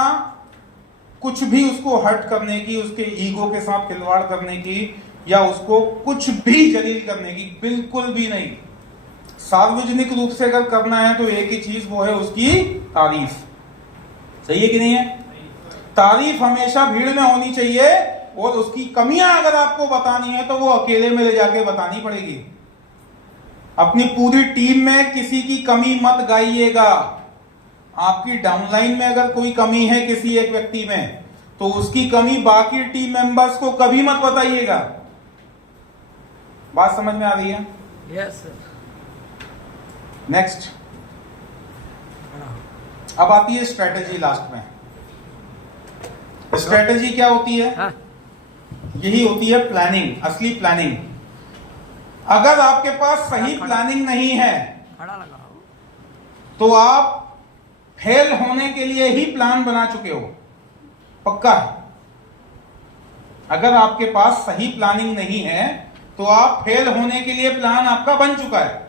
कुछ भी उसको हर्ट करने की, उसके ईगो के साथ खिलवाड़ करने की, या उसको कुछ भी जलील करने की, बिल्कुल भी नहीं। सार्वजनिक रूप से अगर करना है तो एक ही चीज, वो है उसकी तारीफ। सही है कि नहीं है? तारीफ हमेशा भीड़ में होनी चाहिए, और उसकी कमियां अगर आपको बतानी है तो वो अकेले में ले जाके बतानी पड़ेगी। अपनी पूरी टीम में किसी की कमी मत गाइएगा। आपकी डाउनलाइन में अगर कोई कमी है किसी एक व्यक्ति में, तो उसकी कमी बाकी टीम मेंबर्स को कभी मत बताइएगा। बात समझ में आ रही है? Yes sir. नेक्स्ट, अब आती है स्ट्रेटेजी। लास्ट में स्ट्रेटेजी क्या होती है? हाँ। यही होती है प्लानिंग, असली प्लानिंग। अगर आपके पास सही प्लानिंग नहीं है तो आप फेल होने के लिए ही प्लान बना चुके हो, पक्का है। अगर आपके पास सही प्लानिंग नहीं है तो आप फेल होने के लिए प्लान आपका बन चुका है।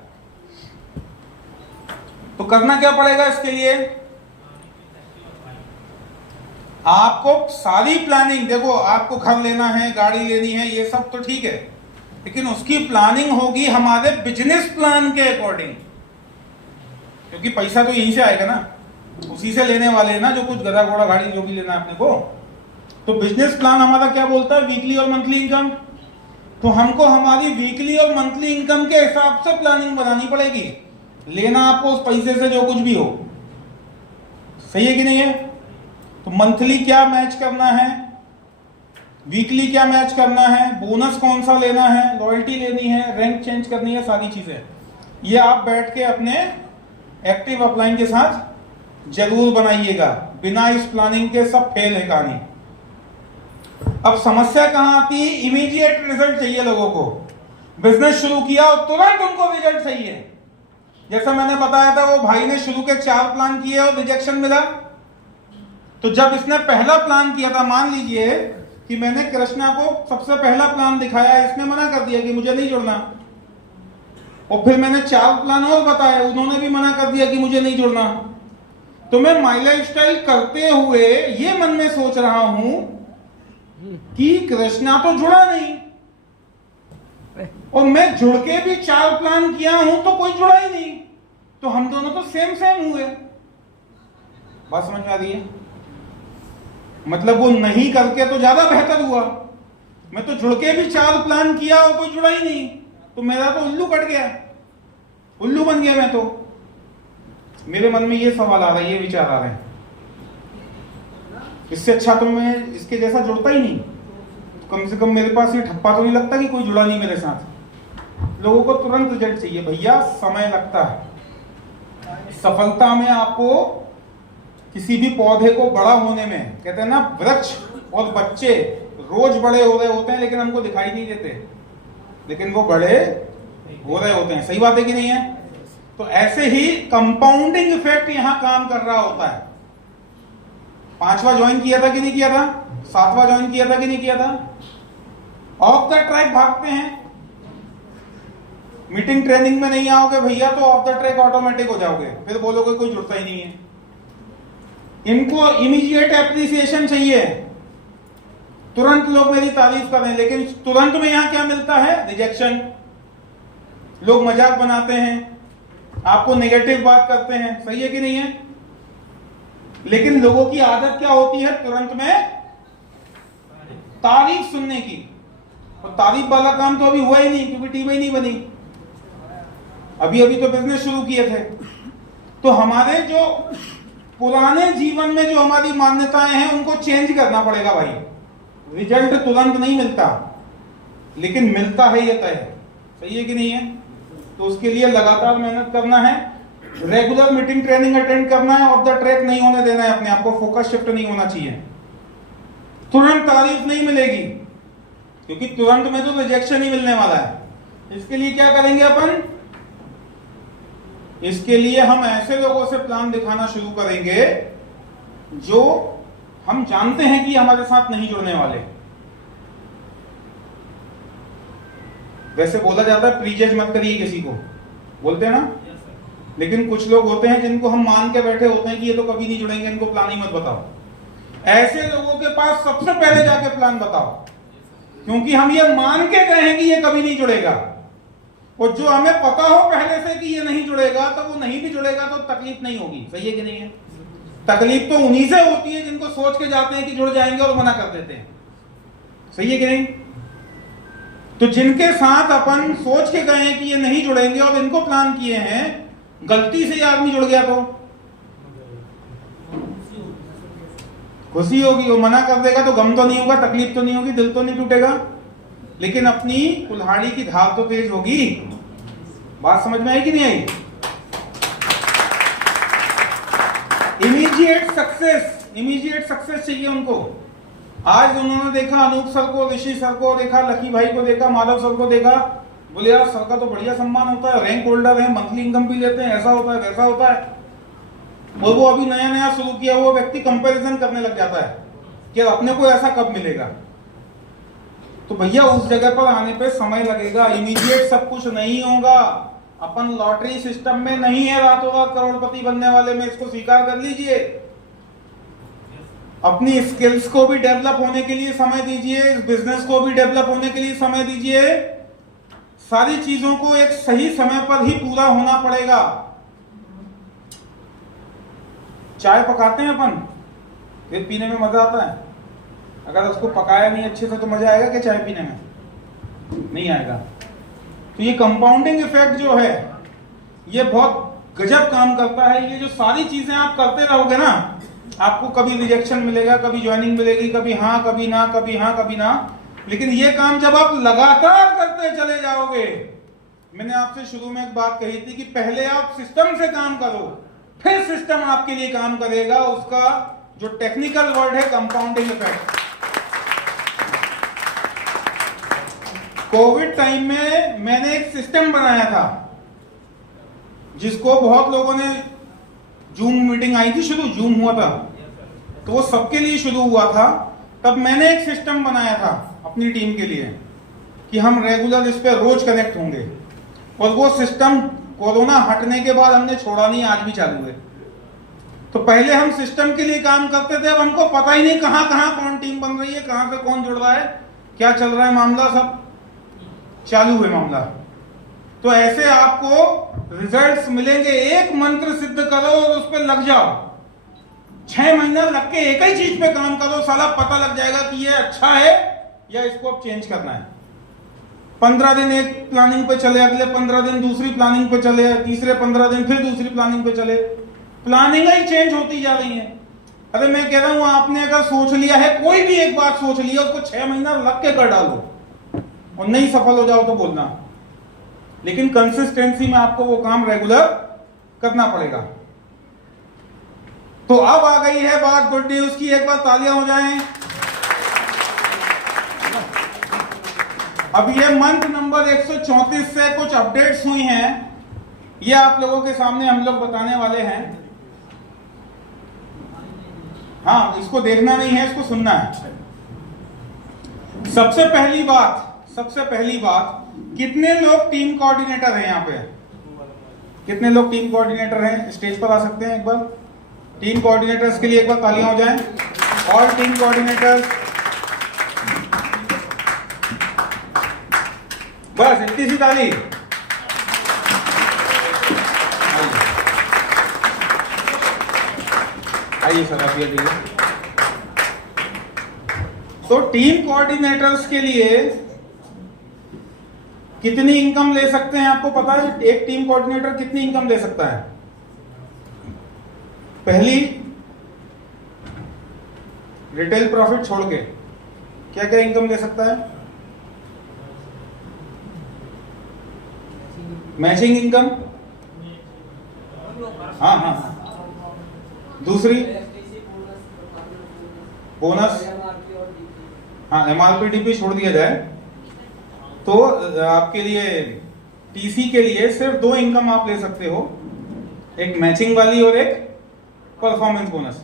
तो करना क्या पड़ेगा इसके लिए? आपको सारी प्लानिंग, देखो आपको घर लेना है, गाड़ी लेनी है, ये सब तो ठीक है, लेकिन उसकी प्लानिंग होगी हमारे बिजनेस प्लान के अकॉर्डिंग, क्योंकि पैसा तो यहीं से आएगा ना, उसी से लेने वाले हैं ना, जो कुछ गधा घोड़ा गाड़ी जो भी लेना है अपने को। तो बिजनेस प्लान हमारा क्या बोलता है? वीकली और मंथली इनकम। तो हमको हमारी वीकली और मंथली इनकम के हिसाब से प्लानिंग बनानी पड़ेगी, लेना आपको उस पैसे से जो कुछ भी हो। सही है कि नहीं है? तो मंथली क्या मैच करना है, वीकली क्या मैच करना है, बोनस कौन सा लेना है, लॉयल्टी लेनी है, रैंक चेंज करनी है, सारी चीजें ये आप बैठ के अपने एक्टिव अपलाइन के साथ जरूर बनाइएगा। बिना इस प्लानिंग के सब फेल है कहानी। अब समस्या कहां आती है? इमीडिएट रिजल्ट चाहिए लोगों को। बिजनेस शुरू किया और तुरंत उनको रिजल्ट चाहिए। जैसा मैंने बताया था, वो भाई ने शुरू के 4 प्लान किए और रिजेक्शन मिला। तो जब इसने पहला प्लान किया था, मान लीजिए कि मैंने कृष्णा को सबसे पहला प्लान दिखाया, इसने मना कर दिया कि मुझे नहीं जुड़ना, और फिर मैंने 4 प्लान और बताए, उन्होंने भी मना कर दिया कि मुझे नहीं जुड़ना। तो मैं माई लाइफ स्टाइल करते हुए ये मन में सोच रहा हूं कि कृष्णा तो जुड़ा नहीं, और मैं जुड़ के भी 4 प्लान किया हूं तो कोई जुड़ा ही नहीं, तो हम दोनों तो सेम सेम हुए। बात समझ में आ रही है? मतलब वो नहीं करके तो ज्यादा बेहतर हुआ। मैं तो जुड़ के भी 4 प्लान किया और कोई जुड़ा ही नहीं, तो मेरा तो उल्लू कट गया, उल्लू बन गया मैं तो। मेरे मन में ये सवाल आ रहा है, ये विचार आ रहे हैं, इससे अच्छा तो मैं इसके जैसा जुड़ता ही नहीं, तो कम से कम मेरे पास ये ठप्पा तो नहीं लगता कि कोई जुड़ा नहीं मेरे साथ। लोगों को तुरंत रिजल्ट चाहिए भैया, समय लगता है। सफलता में आपको किसी भी पौधे को बड़ा होने में, कहते हैं ना वृक्ष और बच्चे रोज बड़े हो रहे होते हैं लेकिन हमको दिखाई नहीं देते, लेकिन वो बड़े हो रहे होते हैं। सही बात है कि नहीं है? तो ऐसे ही कंपाउंडिंग इफेक्ट यहां काम कर रहा होता है। 5वां ज्वाइन किया था कि नहीं किया था? 7वां ज्वाइन किया था कि नहीं किया था? ऑफ द ट्रैक भागते हैं। मीटिंग ट्रेनिंग में नहीं आओगे भैया तो ऑफ द ट्रैक ऑटोमेटिक हो जाओगे, फिर बोलोगे कोई जुड़ता ही नहीं है। इनको इमीडिएट एप्रिसिएशन चाहिए, तुरंत लोग मेरी तारीफ करें, लेकिन तुरंत में यहां क्या मिलता है? रिजेक्शन। लोग मजाक बनाते हैं, आपको नेगेटिव बात करते हैं। सही है कि नहीं है? लेकिन लोगों की आदत क्या होती है? तुरंत में तारीफ सुनने की, और तारीफ वाला काम तो अभी हुआ ही नहीं, क्योंकि टीम ही नहीं बनी, अभी अभी तो बिजनेस शुरू किए थे। तो हमारे जो पुराने जीवन में जो हमारी मान्यताएं हैं उनको चेंज करना पड़ेगा भाई। रिजल्ट तुरंत नहीं मिलता, लेकिन मिलता है, ये तय है। सही है कि नहीं है? तो उसके लिए लगातार मेहनत करना है, रेगुलर मीटिंग ट्रेनिंग अटेंड करना है, ऑफ द ट्रैक नहीं होने देना है अपने आप को, फोकस शिफ्ट नहीं होना चाहिए। तुरंत तारीफ नहीं मिलेगी, क्योंकि तुरंत में तो रिजेक्शन ही मिलने वाला है। इसके लिए क्या करेंगे अपन? इसके लिए हम ऐसे लोगों से प्लान दिखाना शुरू करेंगे जो हम जानते हैं कि हमारे साथ नहीं जुड़ने वाले। वैसे बोला जाता है प्रीजज मत करिए किसी को, बोलते हैं ना, लेकिन कुछ लोग होते हैं जिनको हम मान के बैठे होते हैं कि ये तो कभी नहीं जुड़ेंगे, इनको प्लान ही मत बताओ। ऐसे लोगों के पास सबसे पहले जाके प्लान बताओ, क्योंकि हम ये मान के गए हैं कि ये कभी नहीं जुड़ेगा, और जो हमें पता हो पहले से कि ये नहीं जुड़ेगा, तो वो नहीं भी जुड़ेगा तो तकलीफ नहीं होगी। सही है कि नहीं है? तकलीफ तो उन्हीं से होती है जिनको सोच के जाते हैं कि जुड़ जाएंगे और मना कर देते हैं। सही है कि नहीं? तो जिनके साथ अपन सोच के गए हैं कि ये नहीं जुड़ेंगे और इनको प्लान किए हैं, गलती से ये आदमी जुड़ गया तो खुशी होगी, वो मना कर देगा तो गम तो नहीं होगा, तकलीफ तो नहीं होगी, दिल तो नहीं टूटेगा, लेकिन अपनी कुल्हाड़ी की धार तो तेज होगी। बात समझ में आई कि नहीं आई? इमीडिएट सक्सेस चाहिए उनको। आज उन्होंने देखा अनूप सर को, ऋषि सर को देखा, लकी भाई को देखा, माधव सर को देखा, बोले यार सर का तो बढ़िया सम्मान होता है, रैंक होल्डर है, मंथली इनकम भी लेते हैं, ऐसा होता है वैसा होता है। और वो अभी नया नया शुरू किया हुआ व्यक्ति कंपैरिजन करने लग जाता है कि अपने को ऐसा कब मिलेगा। तो भैया उस जगह पर आने पे समय लगेगा, इमीडिएट सब कुछ नहीं होगा। अपन लॉटरी सिस्टम में नहीं है रातों रात करोड़पति बनने वाले में, इसको स्वीकार कर लीजिए। अपनी स्किल्स को भी डेवलप होने के लिए समय दीजिए, इस बिजनेस को भी डेवलप होने के लिए समय दीजिए। सारी चीजों को एक सही समय पर ही पूरा होना पड़ेगा। चाय पकाते हैं अपन, फिर पीने में मजा आता है। अगर उसको पकाया नहीं अच्छे से तो मजा आएगा क्या चाय पीने में? नहीं आएगा। तो ये कंपाउंडिंग इफेक्ट जो है ये बहुत गजब काम करता है। ये जो सारी चीजें आप करते रहोगे ना, आपको कभी रिजेक्शन मिलेगा, कभी ज्वाइनिंग मिलेगी, कभी हाँ कभी ना, कभी हाँ कभी ना, लेकिन ये काम जब आप लगातार करते चले जाओगे, मैंने आपसे शुरू में एक बात कही थी कि पहले आप सिस्टम से काम करो, फिर सिस्टम आपके लिए काम करेगा। उसका जो टेक्निकल वर्ड है कंपाउंडिंग इफेक्ट। कोविड टाइम में मैंने एक सिस्टम बनाया था जिसको बहुत लोगों ने, जूम मीटिंग आई थी, शुरू जूम हुआ था तो वो सबके लिए शुरू हुआ था। तब मैंने एक सिस्टम बनाया था अपनी टीम के लिए कि हम रेगुलर इस पे रोज कनेक्ट होंगे, और वो सिस्टम कोरोना हटने के बाद हमने छोड़ा नहीं, आज भी चालू है। तो पहले हम सिस्टम के लिए काम करते थे, अब हमको पता ही नहीं कहां कहां कौन टीम बन रही है, कहां से कौन जुड़ रहा है, क्या चल रहा है मामला, सब चालू है मामला। तो ऐसे आपको रिजल्ट्स मिलेंगे। एक मंत्र सिद्ध करो और उस पर लग जाओ, 6 महीना लग के एक ही चीज पे काम करो, साला पता लग जाएगा कि ये अच्छा है या इसको अब चेंज करना है। 15 दिन एक प्लानिंग पे चले, अगले 15 दिन दूसरी प्लानिंग पे चले, तीसरे 15 दिन फिर दूसरी प्लानिंग पे चले, प्लानिंग ही चेंज होती जा रही है। अरे मैं कह रहा हूं, आपने अगर सोच लिया है, कोई भी एक बात सोच लिया, उसको 6 महीना लग के कर डालो, और नहीं सफल हो जाओ तो बोलना, लेकिन कंसिस्टेंसी में आपको वो काम रेगुलर करना पड़ेगा। तो अब आ गई है बात गुड न्यूज की, एक बार तालियां हो जाएं। अब ये मंथ नंबर 134 से कुछ अपडेट्स हुई हैं, ये आप लोगों के सामने हम लोग बताने वाले हैं। हाँ, इसको देखना नहीं है, इसको सुनना है। सबसे पहली बात, कितने लोग टीम कोऑर्डिनेटर हैं यहाँ पे? कितने लोग टीम कोऑर्डिनेटर हैं? स्टेज पर आ सकते हैं एक बार? टीम कोऑर्डिनेटर्स के लिए एक बार तालियां हो जाएं। और टीम कोऑर्डिनेटर्स, बस इतनी सी ताली। आइए सर, आप ये दीजिए। तो टीम कोऑर्डिनेटर्स के लिए कितनी इनकम ले सकते हैं आपको पता है? एक टीम कोऑर्डिनेटर कितनी इनकम ले सकता है? पहली, रिटेल प्रॉफिट छोड़ के क्या क्या इनकम ले सकता है? मैचिंग इनकम, हाँ हाँ। दूसरी बोनस, हाँ, एमआरपी डीपी छोड़ दिया जाए तो आपके लिए टीसी के लिए सिर्फ 2 इनकम आप ले सकते हो, एक मैचिंग वाली और एक परफॉर्मेंस बोनस।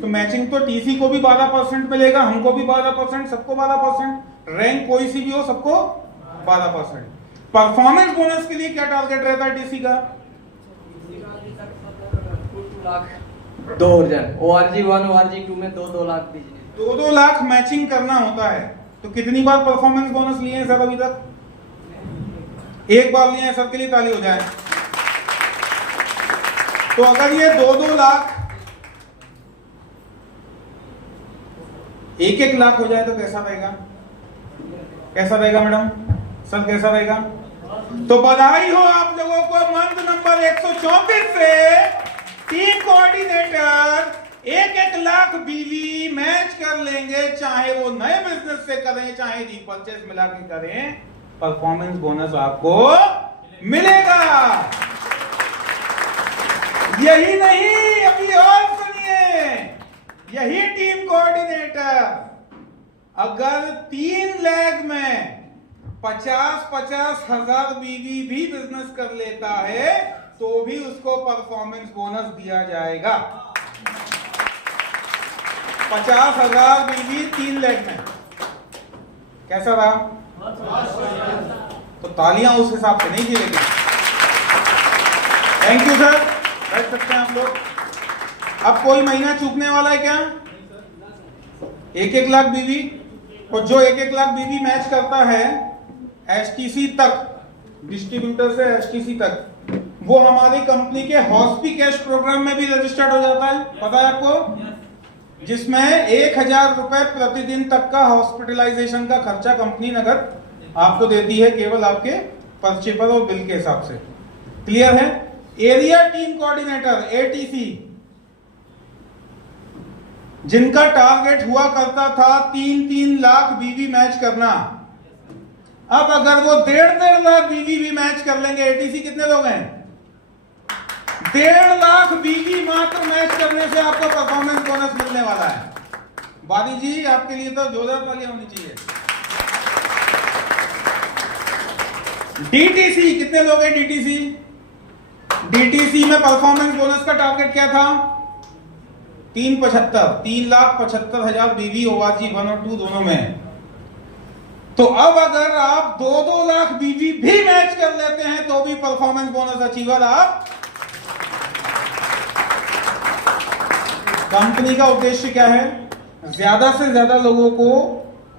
तो मैचिंग तो टीसी को भी 12% मिलेगा, हमको भी 12%, सबको 12%, रैंक कोई सी भी हो सबको 12%। परफॉर्मेंस बोनस के लिए क्या टारगेट रहता है टीसी का? 2 वर्जन, ORG 1 ORG 2 में 2 लाख बिजनेस, 2 लाख मैचिंग करना होता है। तो कितनी बार परफॉर्मेंस बोनस लिए हैं सर अभी तक? एक बार लिए हैं सर, के लिए ताली हो जाए। तो अगर ये 2-2 लाख 1-1 लाख हो जाए तो कैसा रहेगा? कैसा रहेगा मैडम? सर कैसा रहेगा? तो बधाई हो आप लोगों को, मंथ नंबर 134 से टीम कोऑर्डिनेटर 1-1 लाख बीवी मैच कर लेंगे, चाहे वो नए बिजनेस से करें चाहे रीपरचेज मिला के करें, परफॉर्मेंस बोनस आपको मिलेगा। यही नहीं, अभी और सुनिए, यही टीम कोऑर्डिनेटर अगर 3 लाख में 50-50 हजार बीवी भी बिजनेस कर लेता है तो भी उसको परफॉर्मेंस बोनस दिया जाएगा। 50,000 बीवी 3 लाख में, कैसा रहा? तो तालियां उस हिसाब से नहीं दी लेकिन थैंक यू सर, बैठ सकते हैं आप लोग। अब कोई महीना चूकने वाला है क्या? 1-1 लाख बीवी, और जो 1-1 लाख बीवी मैच करता है एसटीसी तक, डिस्ट्रीब्यूटर से एसटीसी तक, वो हमारी कंपनी के हॉस्पी कैश प्रोग्राम में भी रजिस्टर्ड हो जाता है। पता है आपको? जिसमें 1000 रुपए प्रतिदिन तक का हॉस्पिटलाइजेशन का खर्चा कंपनी नगद आपको देती है, केवल आपके पर्चे पर और बिल के हिसाब से। क्लियर है? एरिया टीम कोऑर्डिनेटर एटीसी, जिनका टारगेट हुआ करता था 3-3 लाख बीवी मैच करना, अब अगर वो 1.5 लाख बीवी भी मैच कर लेंगे, एटीसी कितने लोग हैं? 1.5 लाख बीवी मात्र मैच करने से आपको परफॉर्मेंस बोनस मिलने वाला है। बादी जी, आपके लिए तो जोरदार तालियां होनी चाहिए। डीटीसी कितने लोग हैं? डीटीसी, डीटीसी में परफॉर्मेंस बोनस का टारगेट क्या था? 3,75,000 बीवी ओआरजी 1 और 2 दोनों में। तो अब अगर आप 2-2 लाख बीवी भी मैच कर लेते हैं तो भी परफॉर्मेंस बोनस अचीवर आप। कंपनी का उद्देश्य क्या है? ज्यादा से ज्यादा लोगों को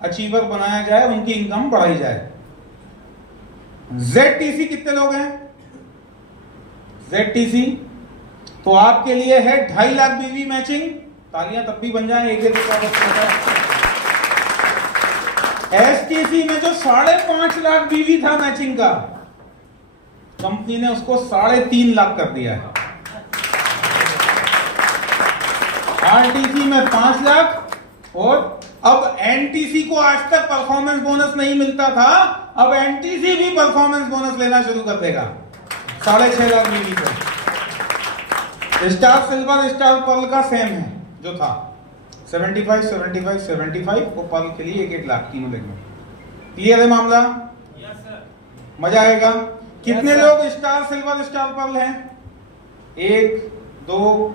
अचीवर बनाया जाए, उनकी इनकम बढ़ाई जाए। जेडटीसी कितने लोग हैं? जेडटीसी तो आपके लिए है 2.5 लाख बीवी मैचिंग। तालियां तब भी बन जाए, एक एसटीसी में जो 5.5 लाख बीवी था मैचिंग का, कंपनी ने उसको 3.5 लाख कर दिया है। आरटीसी में 5 लाख, और अब एनटीसी को आज तक परफॉर्मेंस बोनस नहीं मिलता था, अब एनटीसी भी परफॉर्मेंस बोनस लेना शुरू कर देगा 6.5 लाख बीवी को। स्टार सिल्वर स्टार पर्ल का सेम है जो था 75, 75, 75, वो पर्ल के लिए 1-1 लाख तीनों लेंगे। क्लियर है मामला? Yes sir. मजा आएगा। कितने लोग स्टार सिल्वर स्टार पर्ल हैं? 1, 2,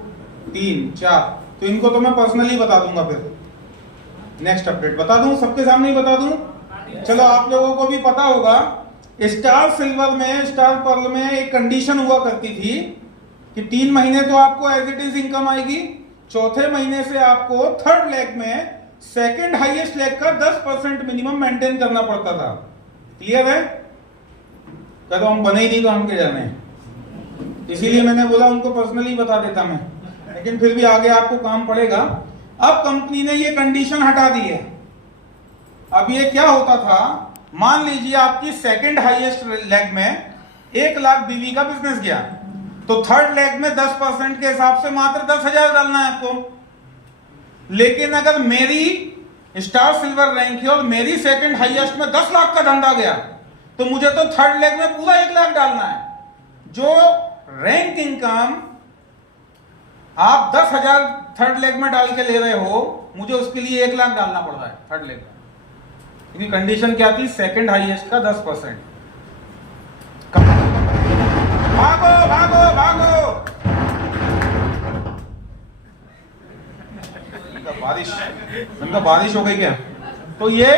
3, 4। तो इनको तो मैं पर्सनली बता दूंगा, फिर नेक्स्ट अपडेट बता दूं, सबके सामने ही बता दूं। चलो, आप लोगों को भी पता होगा, स्टार सिल्वर में, स्टार पर्ल में एक कंडीशन हुआ करती थी कि 3 महीने तो आपको एज इट इज इनकम आएगी, चौथे महीने से आपको थर्ड लेग में सेकंड हाईएस्ट लेग का 10% मिनिमम मेंटेन करना पड़ता था। क्लियर है? तो हम बने ही नहीं तो हम क्या जाने, इसीलिए मैंने बोला उनको पर्सनली बता देता मैं, लेकिन फिर भी आगे आपको काम पड़ेगा। अब कंपनी ने ये कंडीशन हटा दी है। अब ये क्या होता था, मान लीजिए आपकी सेकंड हाईएस्ट लेग में 1 लाख बीवी का बिजनेस गया, तो थर्ड लेग में 10% के हिसाब से मात्र 10,000 डालना है आपको। लेकिन अगर मेरी स्टार सिल्वर रैंक है और मेरी सेकंड हाईएस्ट में 10 लाख का धंधा गया, तो मुझे तो थर्ड लेग में पूरा 1 लाख डालना है। जो रैंक इनकम आप 10,000 थर्ड लेग में डाल के ले रहे हो, मुझे उसके लिए 1 लाख डालना पड़ रहा है थर्ड लेग में, क्योंकि कंडीशन क्या थी? सेकंड हाईएस्ट का 10%। भागो भागो भागो, बारिश हो गई क्या? तो ये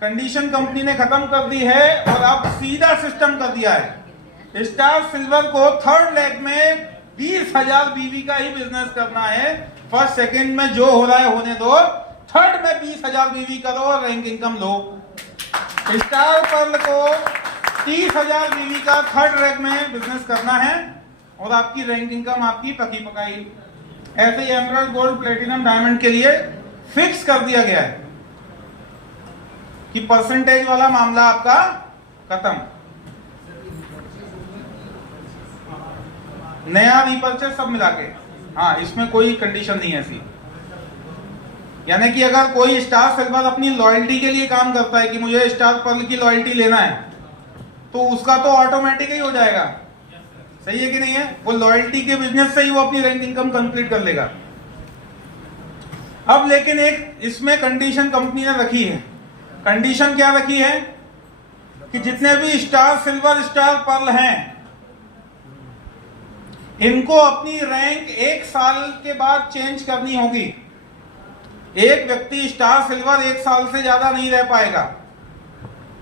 कंडीशन कंपनी ने खत्म कर दी है और अब सीधा सिस्टम कर दिया है। स्टार सिल्वर को थर्ड लेग में 20,000 बीवी का ही बिजनेस करना है। फर्स्ट सेकंड में जो हो रहा है होने दो, थर्ड में 20,000 बीवी करो और रैंक इनकम लो। स्टार पर्ल को 30,000 बीवी का थर्ड रैंक में बिजनेस करना है और आपकी रैंक इनकम आपकी पकी पकाई। ऐसे ही एमराल्ड, गोल्ड, प्लेटिनम, डायमंड के लिए फिक्स कर दिया गया है कि परसेंटेज वाला मामला आपका खत्म। नया रीपर्चेस सब मिला के, हाँ, इसमें कोई कंडीशन नहीं है ऐसी। यानी कि अगर कोई स्टार सिल्वर अपनी लॉयल्टी के लिए काम करता है कि मुझे स्टार पर्ल की लॉयल्टी लेना है, तो उसका तो ऑटोमेटिक ही हो जाएगा। सही है कि नहीं है? वो लॉयल्टी के बिजनेस से ही वो अपनी रैंक इनकम कंप्लीट कर लेगा। अब लेकिन एक इसमें कंडीशन कंपनी ने रखी है। कंडीशन क्या रखी है कि जितने भी स्टार सिल्वर स्टार पर्ल हैं, इनको अपनी रैंक 1 साल के बाद चेंज करनी होगी। एक व्यक्ति स्टार सिल्वर 1 साल से ज्यादा नहीं रह पाएगा।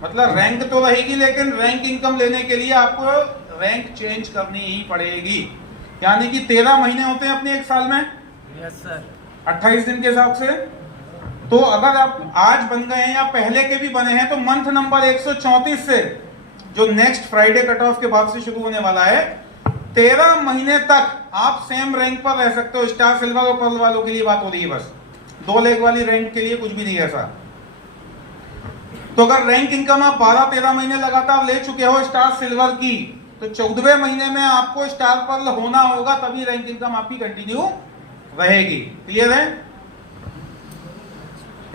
मतलब रैंक तो रहेगी, लेकिन रैंक इनकम लेने के लिए आपको रैंक चेंज करनी ही पड़ेगी। यानी कि 13 महीने होते हैं अपने एक साल में, यस सर। 28 दिन के हिसाब से। तो अगर आप आज बन गए हैं या पहले के भी बने हैं तो मंथ नंबर 134 से, जो नेक्स्ट फ्राइडे कट ऑफ के बाद से शुरू होने वाला है, 13 महीने तक आप सेम रैंक पर रह सकते हो। स्टार सिल्वर और पर्ल वालों के लिए बात हो रही है बस, 2 लेग वाली रैंक के लिए कुछ भी नहीं है ऐसा। तो अगर रैंक इनकम आप 12-13 महीने लगातार ले चुके हो स्टार सिल्वर की, तो 14वें महीने में आपको स्टार पर्ल होना होगा, तभी रैंक इनकम आपकी कंटिन्यू रहेगी। क्लियर है?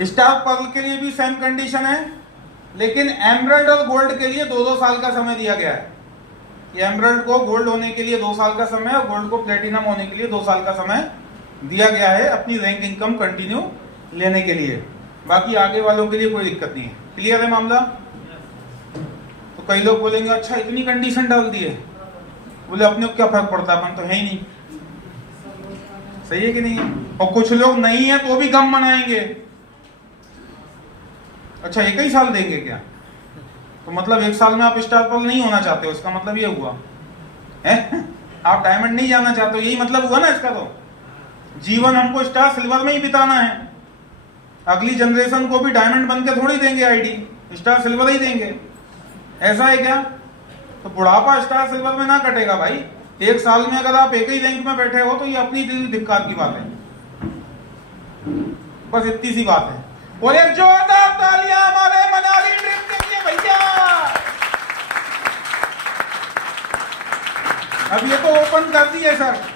स्टार पर्ल के लिए भी सेम कंडीशन है, लेकिन एमरल्ड और गोल्ड के लिए 2-2 साल का समय दिया गया है। कि एमरल्ड को गोल्ड होने के लिए 2 साल का समय और गोल्ड को प्लेटिनम होने के लिए 2 साल का समय दिया गया है अपनी रैंक इनकम कंटिन्यू लेने के लिए। बाकी आगे वालों के लिए कोई दिक्कत नहीं है। क्लियर है मामला? तो कई लोग बोलेंगे अच्छा इतनी कंडीशन डाल दी है, बोले अपने को क्या फर्क पड़ता है, अपन तो है ही नहीं। सही है कि नहीं? और कुछ लोग नहीं है तो भी गम मनाएंगे, अच्छा एक ही साल देंगे क्या? तो मतलब 1 साल में आप स्टार पर्ल नहीं होना चाहते हो, इसका मतलब ये हुआ है आप डायमंड नहीं जाना चाहते हो, यही मतलब हुआ ना इसका। तो जीवन हमको स्टार सिल्वर में ही बिताना है, अगली जनरेशन को भी डायमंड बन के थोड़ी देंगे आईडी, स्टार सिल्वर ही देंगे। ऐसा है क्या? तो बुढ़ापा स्टार सिल्वर में ना कटेगा भाई। 1 साल में अगर आप एक ही रैंक में बैठे हो तो ये अपनी दिक्कत की बात है, बस इतनी सी बात है। और एक जोरदार तालियां हमारे मनाली ट्रिप के लिए भैया। अब ये तो ओपन कर दिए सर।